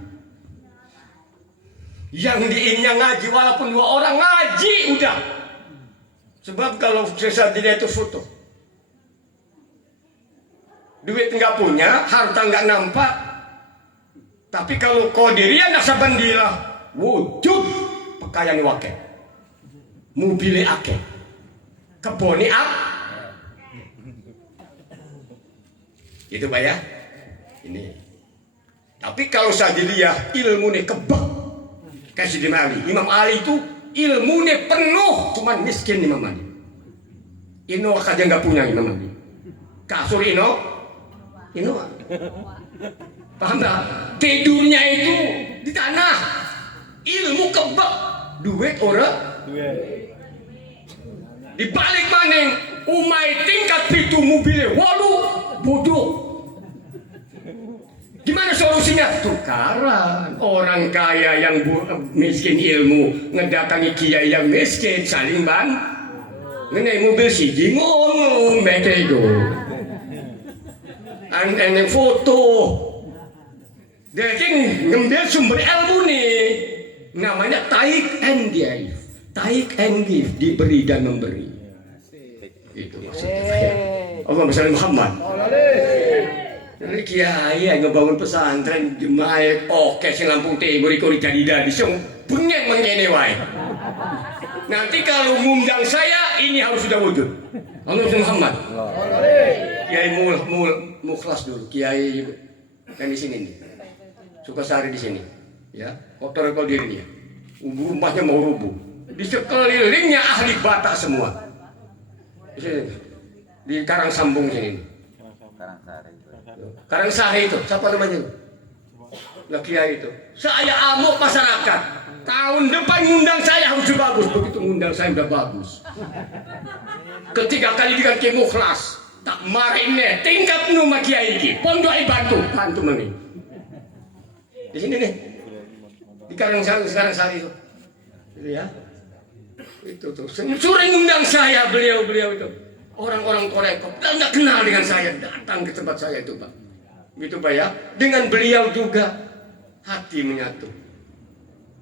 Yang diinnya ngaji, walaupun 2 orang ngaji udah. Sebab kalau sadaliyah itu foto, duit nggak punya, harta nggak nampak. Tapi kalau qadiriyah nasabandilah wujud pakaian wake, mobil ake, keboni itu Pak ya. Ini. Tapi kalau sadiliyah ilmu nih kebak kasih Imam Ali itu ilmu nih penuh, cuman miskin Imam Ali. Ino aja nggak punya Imam Ali. Kasur Ino. Paham tak? Tidurnya itu di tanah. Ilmu kebak duit ora dibalik maning umai tingkat pitu mobilnya walu bodoh. Gimana solusinya? Tukaran orang kaya yang miskin ilmu ngedatangi kiai yang miskin saling ngenai mobil siji ngomong mereka itu yang foto jadi ngambil sumber ilmu nih namanya taik and give diberi dan memberi itu maksudnya Allah Muhammad Muhammad jadi kiai yang ngebangun pesantren jemaah oke sing Lampung Timur iku jadi sing pengen mengene wae. Nanti kalau ngundang saya ini harus sudah wujud. Allah Muhammad. Kiai mukhlas dulu, kiai yang di sini nih. Sukasari di sini. Ya, kotor dirinya. Rumahnya mau rubuh. Di sekelilingnya ahli Batak semua. Di sini. Di Karangsambung sini. Karangsari itu, siapa namanya? Lah kiai itu. Saya amuk masyarakat. Tahun depan ngundang saya harus bagus. Begitu ngundang saya udah bagus. Ketiga kali dengan kemukhlas. Tak marin nih. Tingkat nama kiai ini. Pondok bantu mami. Di sini nih. Di Karangsari itu. Gitu ya. Itu tuh. Sering ngundang saya beliau itu. Orang-orang Korea nggak kenal dengan saya datang ke tempat saya itu Pak. Gitu Pak ya. Dengan beliau juga hati menyatu.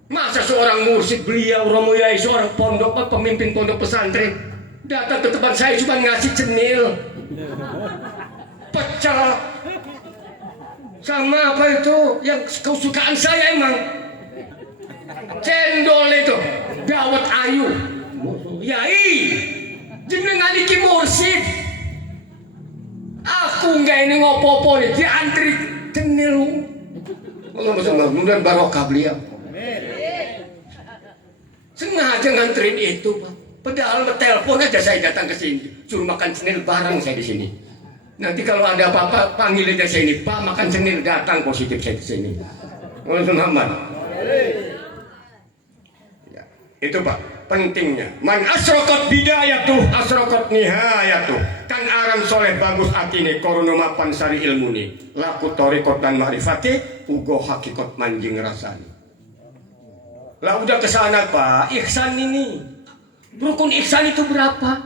Masa seorang mursyid beliau Romo Yai seorang pondok pemimpin pondok pesantren datang ke tempat saya cuma ngasih cenil, pecel, sama apa itu yang kesukaan saya emang cendol itu dawet ayu. Yai jenengan iki mursyid. Aku enggak ini ngopo-opo nih, dia antri cenil. Allah mudah-mudahan barokah beliau. Sengaja nganterin itu, Pak. Padahal telepon aja saya datang ke sini, suruh makan cenil bareng saya di sini. Nanti kalau ada apa-apa panggil aja sini, Pak makan cenil datang positif saya di sini. Allah Muhammad. Ya, itu Pak. Pentingnya man asrokat bidayatuh asrokat nihayatuh kan aran soleh bagus atine korono mapan sari ilmuni laku torikot dan ma'rifati ugo hakikat manjing rasani. Lah udah kesana Pak, ihsan ini rukun ihsan itu berapa?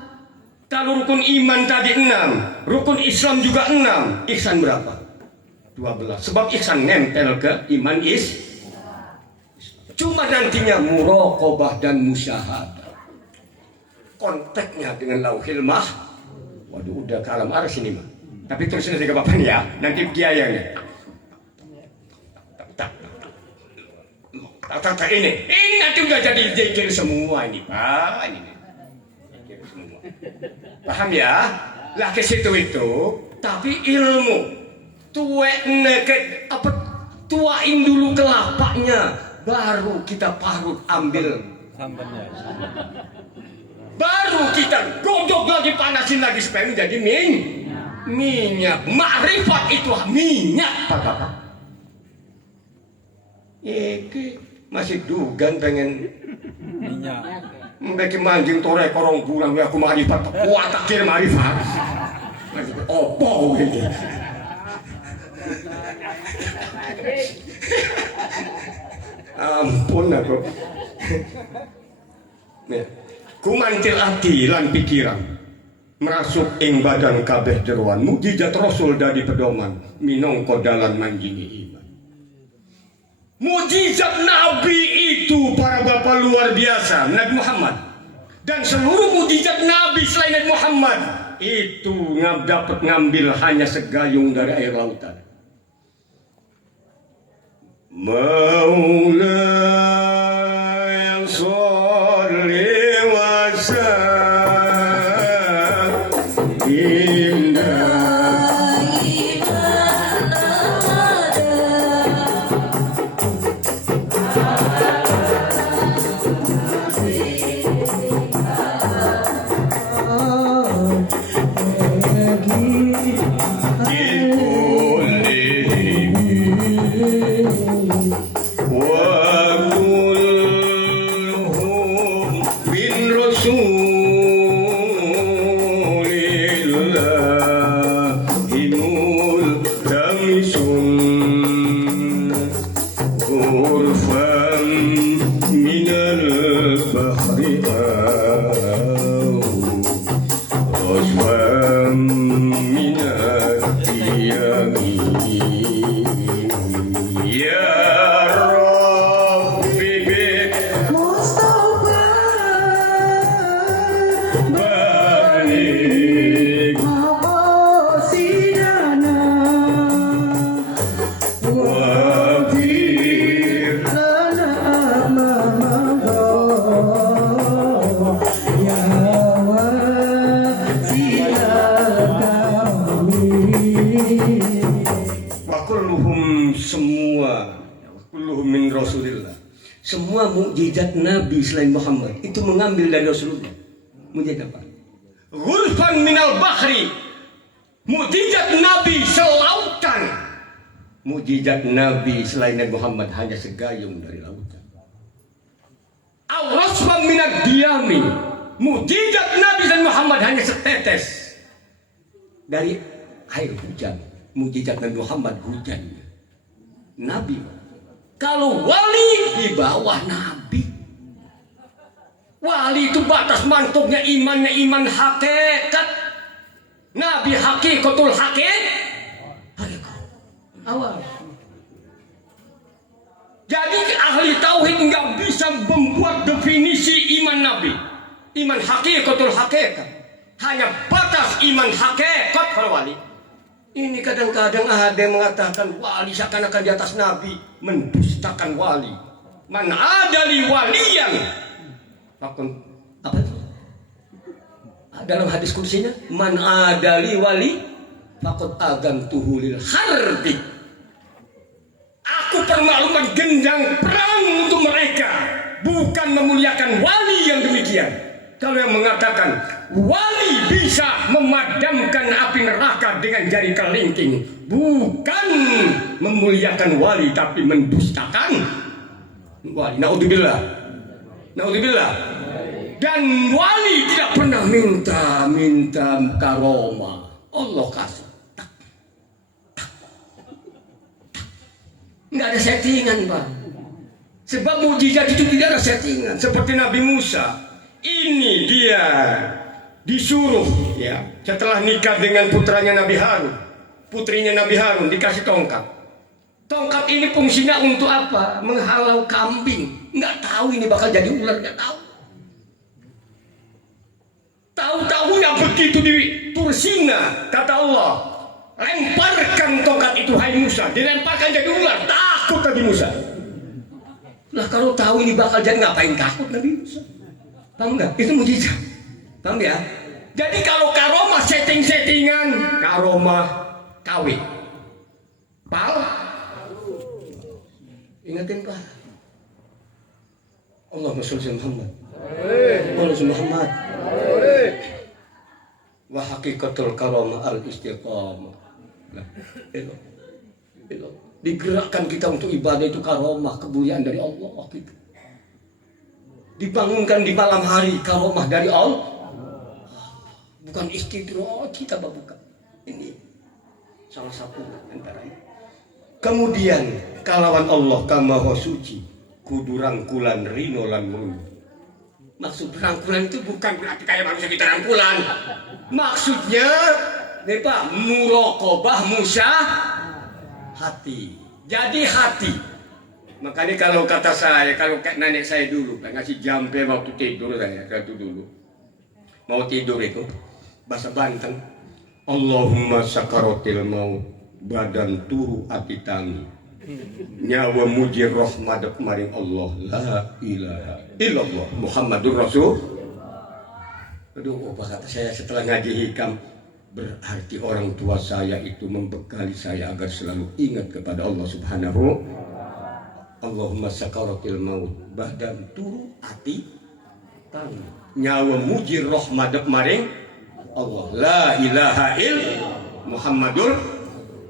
Kalau rukun iman tadi 6, rukun Islam juga 6, ihsan berapa? 12. Sebab ihsan nempel ke iman cuma nantinya muraqabah dan musyahadah. Kontaknya dengan lauhil waduh udah ke alam aras ini mah. Tapi terusin aja Bapak ya, nanti biayanya. Tak ini nanti udah jadi zikir semua ini Pak, ini zikir semua. Paham ya? Lah ke situ itu, tapi ilmu tuain dulu kelapanya. Baru kita parut ambil santannya. Baru kita godok lagi panasin lagi supaya menjadi minyak. Makrifat itu minyak Bapak. Masih dugan pengen minyak. Mbeki manjing tore korong bulan aku makrifat kuat akhir makrifat. Opo gitu. Ampun aku. Kumantil ati lan pikiran merasuk ing badan kabeh jeroan mukjizat Rasul dadi pedoman minangka dalan manjingi iman. Mukjizat Nabi itu para bapak luar biasa Nabi Muhammad dan seluruh mukjizat Nabi selain Nabi Muhammad itu dapat ngambil hanya segayung dari air lautan. Maulaya sholli wa sallim lillahi multamisun ghurfan minal bahri rajwan minal qiyami ya Rabbi bik Mustafa balik Maqasidana wafir Lana amamaha Ya wa kulluhum semua wa kulluhum min Rasulillah. Semua mukjizat Nabi selain Muhammad itu mengambil dari Rasulullah. Mukjizat apa? Ghurfan minal bahri. Mukjizat Nabi selautan. Mukjizat Nabi selain Nabi Muhammad hanya segayung dari lautan. Al-rasfan minad diyami. Mukjizat Nabi dan Muhammad hanya setetes dari air hujan. Mukjizat Nabi Muhammad hujan. Nabi kalau wali di bawah Nabi. Wali itu batas mantupnya imannya iman hakikat. Nabi hakikatul hakikat. Awal. Jadi ahli tauhid nggak bisa membuat definisi iman Nabi. Iman hakikatul hakikat. Hanya batas iman hakikat para wali. Ini kadang-kadang ada yang mengatakan wali seakan-akan di atas Nabi, mendustakan wali. Man adali waliyan. Apa itu? Dalam hadis kursinya, man adali wali, fakut agam tuhulil harbi. Aku permaluman gendang perang untuk mereka, bukan memuliakan wali yang demikian. Kalau yang mengatakan wali bisa memadamkan api neraka dengan jari kelingking, bukan memuliakan wali tapi mendustakan wali. Naudzubillah. Naudzubillah. Dan wali tidak pernah minta karomah. Allah kasih. Nggak ada settingan, Pak. Sebab mukjizat itu tidak ada settingan. Seperti Nabi Musa. Ini dia disuruh ya setelah nikah dengan putranya Nabi Harun, putrinya Nabi Harun dikasih tongkat. Tongkat ini fungsinya untuk apa? Menghalau kambing. Nggak tahu ini bakal jadi ular, nggak tahu. Tahu-tahunya begitu di Tursina kata Allah, lemparkan tongkat itu hai Musa. Dilemparkan jadi ular, takut Nabi Musa. Lah kalau tahu ini bakal jadi ngapain takut Nabi Musa? Paham nggak? Itu mujizat. Paham ya? Jadi kalau karomah setting-settingan, karomah kawin. Pal? Ingatin Pak. Allahumma sholli ala Muhammad. Allahumma Muhammad. Wa haqiqatul karomah al-istiqamah. Nah, itu. Digerakkan kita untuk ibadah itu karomah, kemuliaan dari Allah gitu. Dibangunkan di malam hari karomah dari Allah, bukan istidraj kita bukan. Ini salah satu antaranya. Kemudian kalawan Allah kamaha suci kudu rangkulan rino lan mung. Maksud rangkulan itu bukan berarti kayak manusia kita rangkulan. Maksudnya nih Pak, muraqabah Musa hati. Jadi hati. Makanya kalau kata saya, kalau nenek saya dulu ngasih jampe waktu tidur saya dulu mau tidur itu bahasa Banten, Allahumma sakaratil maut badan turu ati tangi nyawa mujir rahmat maring Allah la ilaha illallah Muhammadur Rasul. Aduh, apa kata saya setelah ngaji hikam, berarti orang tua saya itu membekali saya agar selalu ingat kepada Allah Subhanahu. Allahumma sakaratil maut badan turu ati tangi nyawa mujir rahmat maring Allah la ilaha illallah Muhammadur,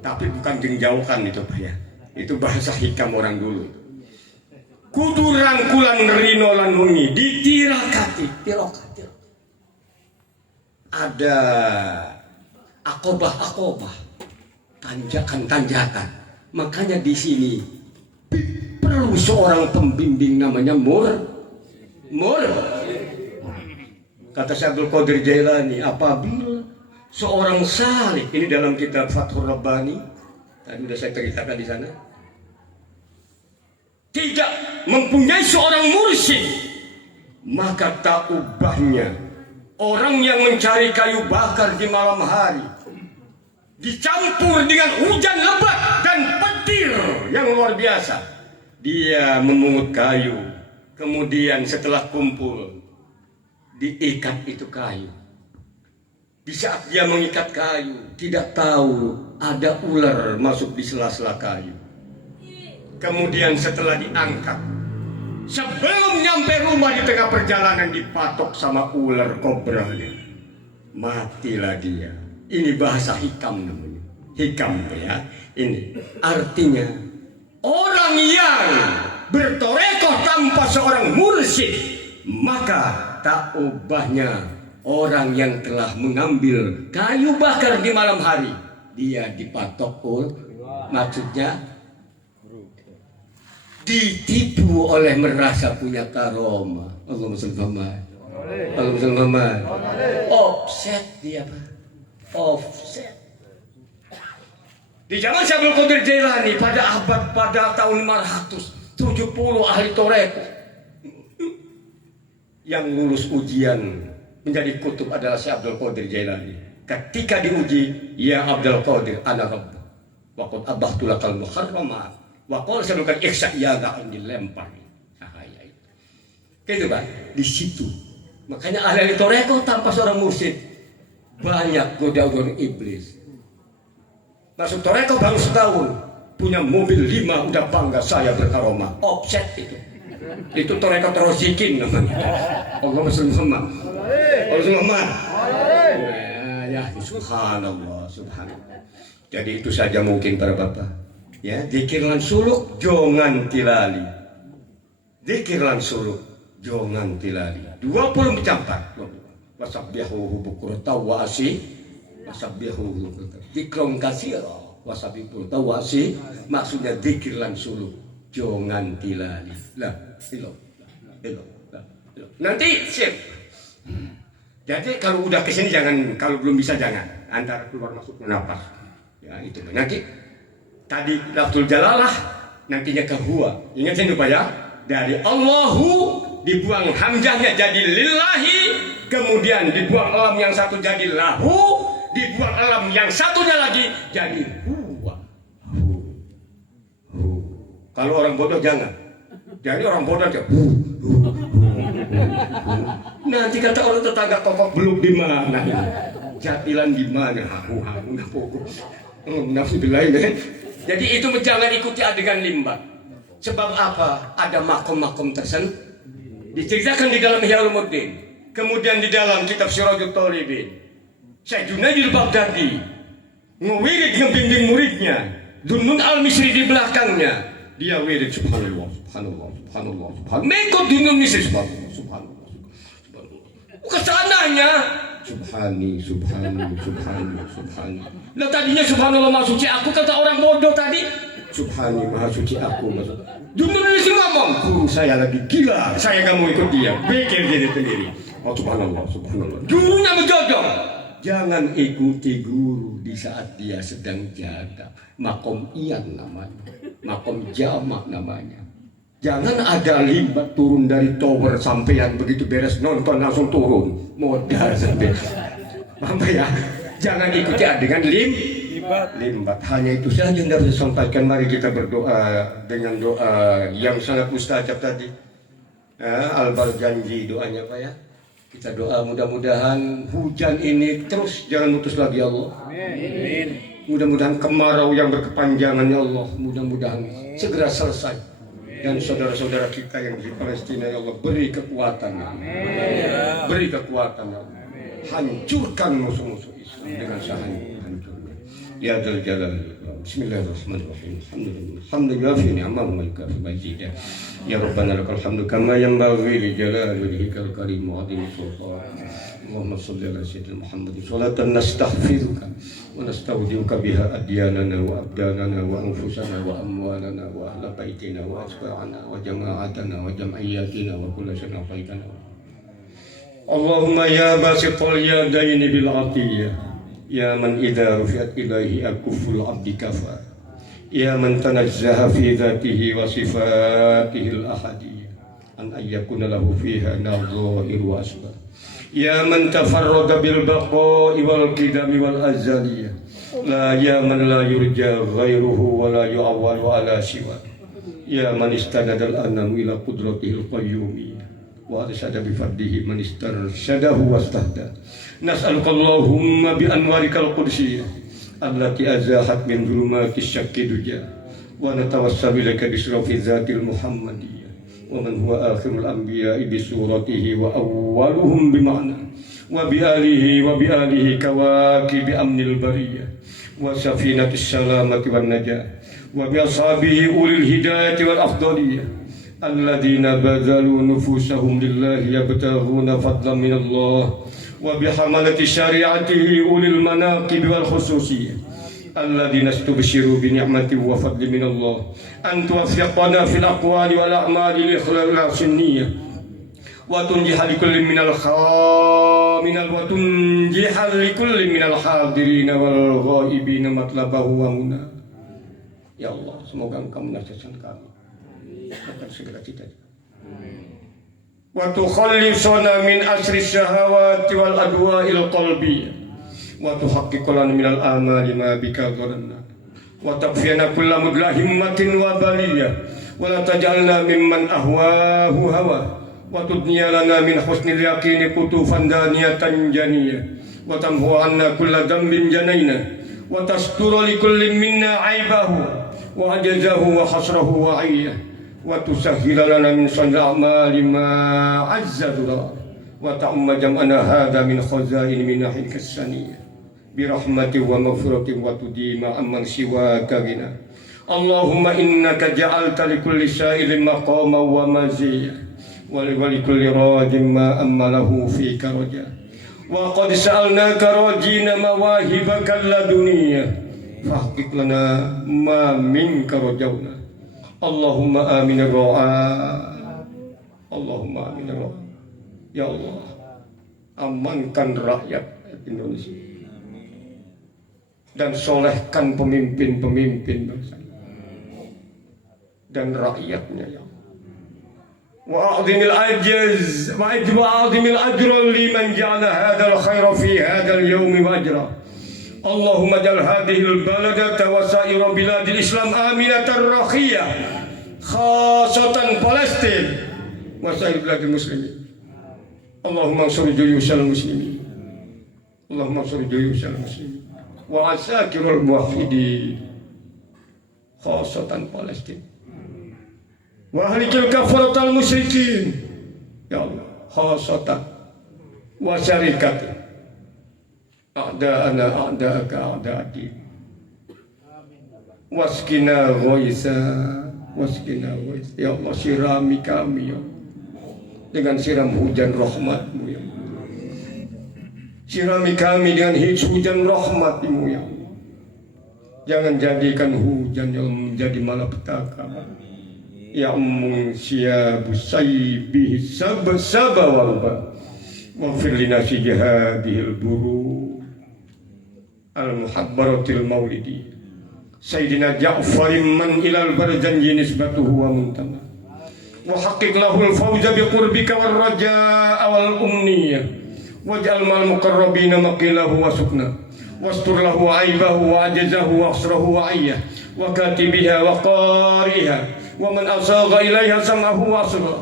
tapi bukan jengjaukan itu Pak ya. Itu bahasa hikam orang dulu. Kudu rangkulan rino lan wengi ditirakati ada akobah-akobah, tanjakan-tanjakan. Makanya di sini perlu seorang pembimbing namanya mur. Kata Syekh Abdul Qadir Jailani, apabila seorang salih, ini dalam kitab Fathur Rabbani, tadi sudah saya ceritakan di sana, tidak mempunyai seorang mursyid, maka tak ubahnya orang yang mencari kayu bakar di malam hari, dicampur dengan hujan lebat dan petir yang luar biasa. Dia memungut kayu, kemudian setelah kumpul, diikat itu kayu. Di saat dia mengikat kayu, tidak tahu ada ular masuk di sela-sela kayu. Kemudian setelah diangkat, sebelum nyampe rumah di tengah perjalanan dipatok sama ular kobra dia. Matilah dia. Ini bahasa hikam namanya. Hikam ya. Ini artinya orang yang bertorekoh tanpa seorang mursyid, maka tak ubahnya orang yang telah mengambil kayu bakar di malam hari. Dia dipatok maksudnya ditipu oleh merasa punya karomah. Allahumma shalli Muhammad. Offset dia Pak. Offset. Di zaman Syekh Abdul Qadir Jailani pada tahun 570 ahli toreko yang lulus ujian menjadi kutub adalah Syekh Abdul Qadir Jailani. Ketika diuji, ya Abdul Qadir ana rabb wa qad abahtu lakal muharramat wa qala sabukan ihsa ya ga'an dilempar. Cahaya itu. Gitu Pak, di situ. Makanya ahli toreko tanpa seorang mursyid banyak godaan iblis. Masuk toreko baru setahun, punya mobil 5 udah bangga saya berkaromah. Offset itu. Itu toreko terosikin namanya. Allahumma shalli Muhammad. Ya, subhanallah. Jadi itu saja mungkin para bapak. Ya, zikirlan suluk jangan tilali. Zikirlan suluk jangan tilali. 24. Wasabbihuhu bukratan wa asy. Wasabbihuhu dzikron katsira. Wasabbihuhu wa asy. Maksudnya zikirlan suluk jangan tilali. Lah, nanti sip. Jadi kalau udah kesini jangan, kalau belum bisa jangan. Antara keluar masuknya napas. Ya itu. Nanti tadi lafzul jalalah, nantinya ke huwa. Ingat lupa ya. Dari Allahu dibuang hamzahnya jadi lillahi, kemudian dibuang lam yang satu jadi lahu, dibuang lam yang satunya lagi jadi huwa. Kalau orang bodoh jangan. Jadi orang bodoh aja. Nanti kata orang tetangga kokok belum di mana, jatilan di mana, Jadi itu jangan ikuti adegan limbat. Sebab apa? Ada makom-makom tersentuh. Diceritakan di dalam Ihya Ulumuddin. Kemudian di dalam kitab Sirajul Talibin. Syekh Junaidil Baghdadi ngewirid ngebimbing muridnya. Dunnun Al-Misri di belakangnya. Dia wirid subhanallah. Mengikut Dunnun Misri subhanallah. Kesananya subhani. Nah tadinya subhanallah maha suci aku, kata orang bodoh tadi subhani maha suci aku. Dunia Indonesia ngomong guru saya lagi gila, saya gak mau ikut dia, pikir diri sendiri. Oh subhanallah. Gurunya menjodong. Jangan ikuti guru di saat dia sedang jaga. Makom iyan namanya, makom jamak namanya. Jangan ada limbat turun dari tower sampean begitu beres nonton langsung turun modal sampai. Paham ya? Jangan ikuti adegan limbat. Hanya itu saja yang harus disampaikan. Mari kita berdoa dengan doa yang sangat mustajab tadi. Al-Bal janji doanya Pak ya. Kita doa mudah-mudahan hujan ini terus jangan putus lagi ya Allah. Amin. Mudah-mudahan kemarau yang berkepanjangan ya Allah, mudah-mudahan segera selesai. Dan saudara-saudara kita yang di Palestina ya Allah beri kekuatan. Amin. Beri kekuatan ya Allah. Hancurkan musuh-musuh Islam dengan sehancur-hancurnya. Ya Dzal Jalal. Bismillahirrahmanirrahim. Alhamdulillah fi ni'mal mulka fi majidah. Ya Rabbana lakal hamdu kama yanbaghi li jalali wajhikal karim wa 'azimi sultan. Allahumma sholli ala sayyidina Muhammad sholatan nastaghfiruka wa nastaudiuka biha adyanana wa abdanana wa anfusana wa amwalana wa ahla baitina wa asba'ana wa jama'atana wa jam'iyyatina wa kulla shay'in qaitana. Allahumma ya basitul yadaini bil atiyah ya man idza rufi'at ilaihi akuful abdi kafa ya man tanazzaha fi dzatihi wa sifatihi al ahadiyah an ayyakuna lahu fiha nadha'ir wa asbab ya man tafarrada bil baqa'i wal qidami wal azaliyah la ya man la yurja ghairuhu wa la yu'awwalu ala siwa ya man istanada al anam ila qudratihil qayyumiyah wa arsada bi fardihi man istarsyadahu wastahda nas'aluka Allahumma bi anwarikal qudsiyah allati azahat min dhulumati syakki duja wa natawassalu ilaika bi syarafi dzatil muhammadiyah wa man huwa akhirul anbiya'i bi suratihi wa awwaluhum bi ma'na wa bi alihi kawaki bi amnil bariyah wa safinatis salamati wan najah wa bi ashabihi ulil hidayati wal afdaliyah alladzina badzalu nufusahum lillahi yabtaghuna fadlan min Allah wa bi hamalati syari'atihi ulil manaqib wal khususiyah alladzina istubshiru bi ni'mati wa fadli min Allah an tuwaffiqana fil aqwali wal a'mali li ikhlasin niyyah wa tunjiha li kulli minal wa tunjiha li kulli minal hadirin wal ghaibin matlabahu wa muna. Ya Allah, semoga Engkau menasihkan kami akan segala cita-cita wa tukhallisana min asri syahawati wal adwa'il qalbiyah wa tuhaqqiqulana minal amali ma bika dharanna wa taqfiyana kulla mudlahimmatin wa baliyah wa la taj'alna mimman ahwahu hawa wa tudniya lana min husnil yaqini qutufan daniyatan janiyah wa tamhu anna kulla dhanbin janayna wa tastura li kulli minna aibahu wa ajazahu wa hasrahu wa ayyah wa tusahhila lana min sanil a'mali ma azzadura wa ta'umma jam'ana hadha min khazain minahin kasaniyah birahmati wa maghfirati wa tudima amman siwaka gina. Allahumma innaka ja'alta li kulli sa'ilin maqama wa maziyah wa li kulli rajin ma ammalahu fika raja wa qad sa'alnaka rajina mawahibaka laduniyah fahqiq lana ma minka rajawna. Allahumma amin ar-ra'a Allahumma amin ar-ra'a. Ya Allah, amankan rakyat Indonesia dan solehkan pemimpin-pemimpin bangsa dan rakyatnya ya Allah. Wa a'zimil ajz wa a'zimil ajra liman ja'ala hadzal khaira fi hadzal yawmi wa ajra. Allahumma ja'al hadhil baladata wa sa'ira biladil Islam aminatan rakhiyah khasatan Palestin wa sa'ir biladil muslimin. Allahumma ansur juyushal muslimin. Allahumma ansur juyushal muslimin wa asakirul muwahhidin khasatan Palestin wa ahlikil kafaratal musyrikin ya Allah khasatan wa syarikati a'da'ana a'da'aka a'da'adi waskina ghaisa ya Allah sirami kami ya dengan siram hujan rahmat-Mu ya Allah. Sirami kami dengan hujan rahmat-Mu ya Allah. Jangan jadikan hujan yang menjadi malapetaka ya munsiyabu saybihi sabba walba wa firlina si jihadihil buru al-muhabbaratil maulidi Sayyidina Ja'farin man ilal barjanji nisbatuhu wa muntama wa haqqiq lahul fawza bi qurbika war raja'a wal umniyah waj'al mal muqarrabina maqilahu wa sukna wastur lahu aibahu wa ajazahu wa akhsrahu wa ayyah wa katibiha wa qariha wa man asagha ilaiha sam'ahu wa asra.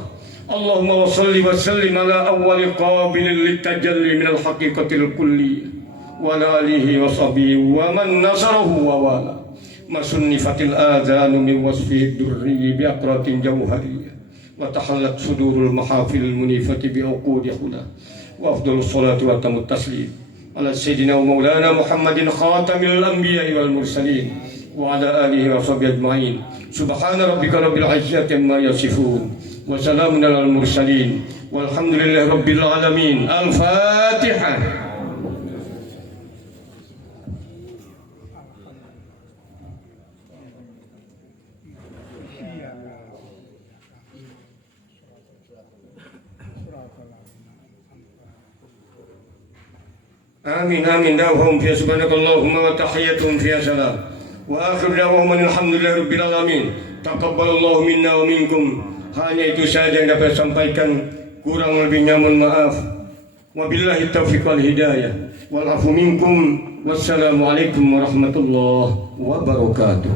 Allahumma wa salli wa sallim ala awwali qabilin litajalli minal haqiqatil kulli wa ala alihi wa sahbihi wa man nasarahu wa wala masunnifatil adhanu min wasfihi durri bi aqratin jawhariyah wa tahallat sudurul mahafil munifati bi uqudi khula wa afdalus salatu wa tamut taslim ala sayyidina wa maulana Muhammadin khatamil anbiya'i wal mursalin wa ala alihi wa sahbihi ajma'in. Subhana rabbika rabbil izzati amma yasifun wa salamun alal mursalin walhamdulillahi rabbil alamin. Al-Fatihah. Amin amin da'wahum fiha subhanakallahumma wa tahiyyatuhum fiha salam. Wa akhir da'wahum alhamdulillahi rabbil alamin. Taqabbalallahu minna wa minkum. Hanya itu saja yang dapat saya sampaikan, kurang lebihnya mohon maaf. Wabillahi taufiq wal hidayah. Wal afu minkum. Wassalamualaikum warahmatullahi wabarakatuh.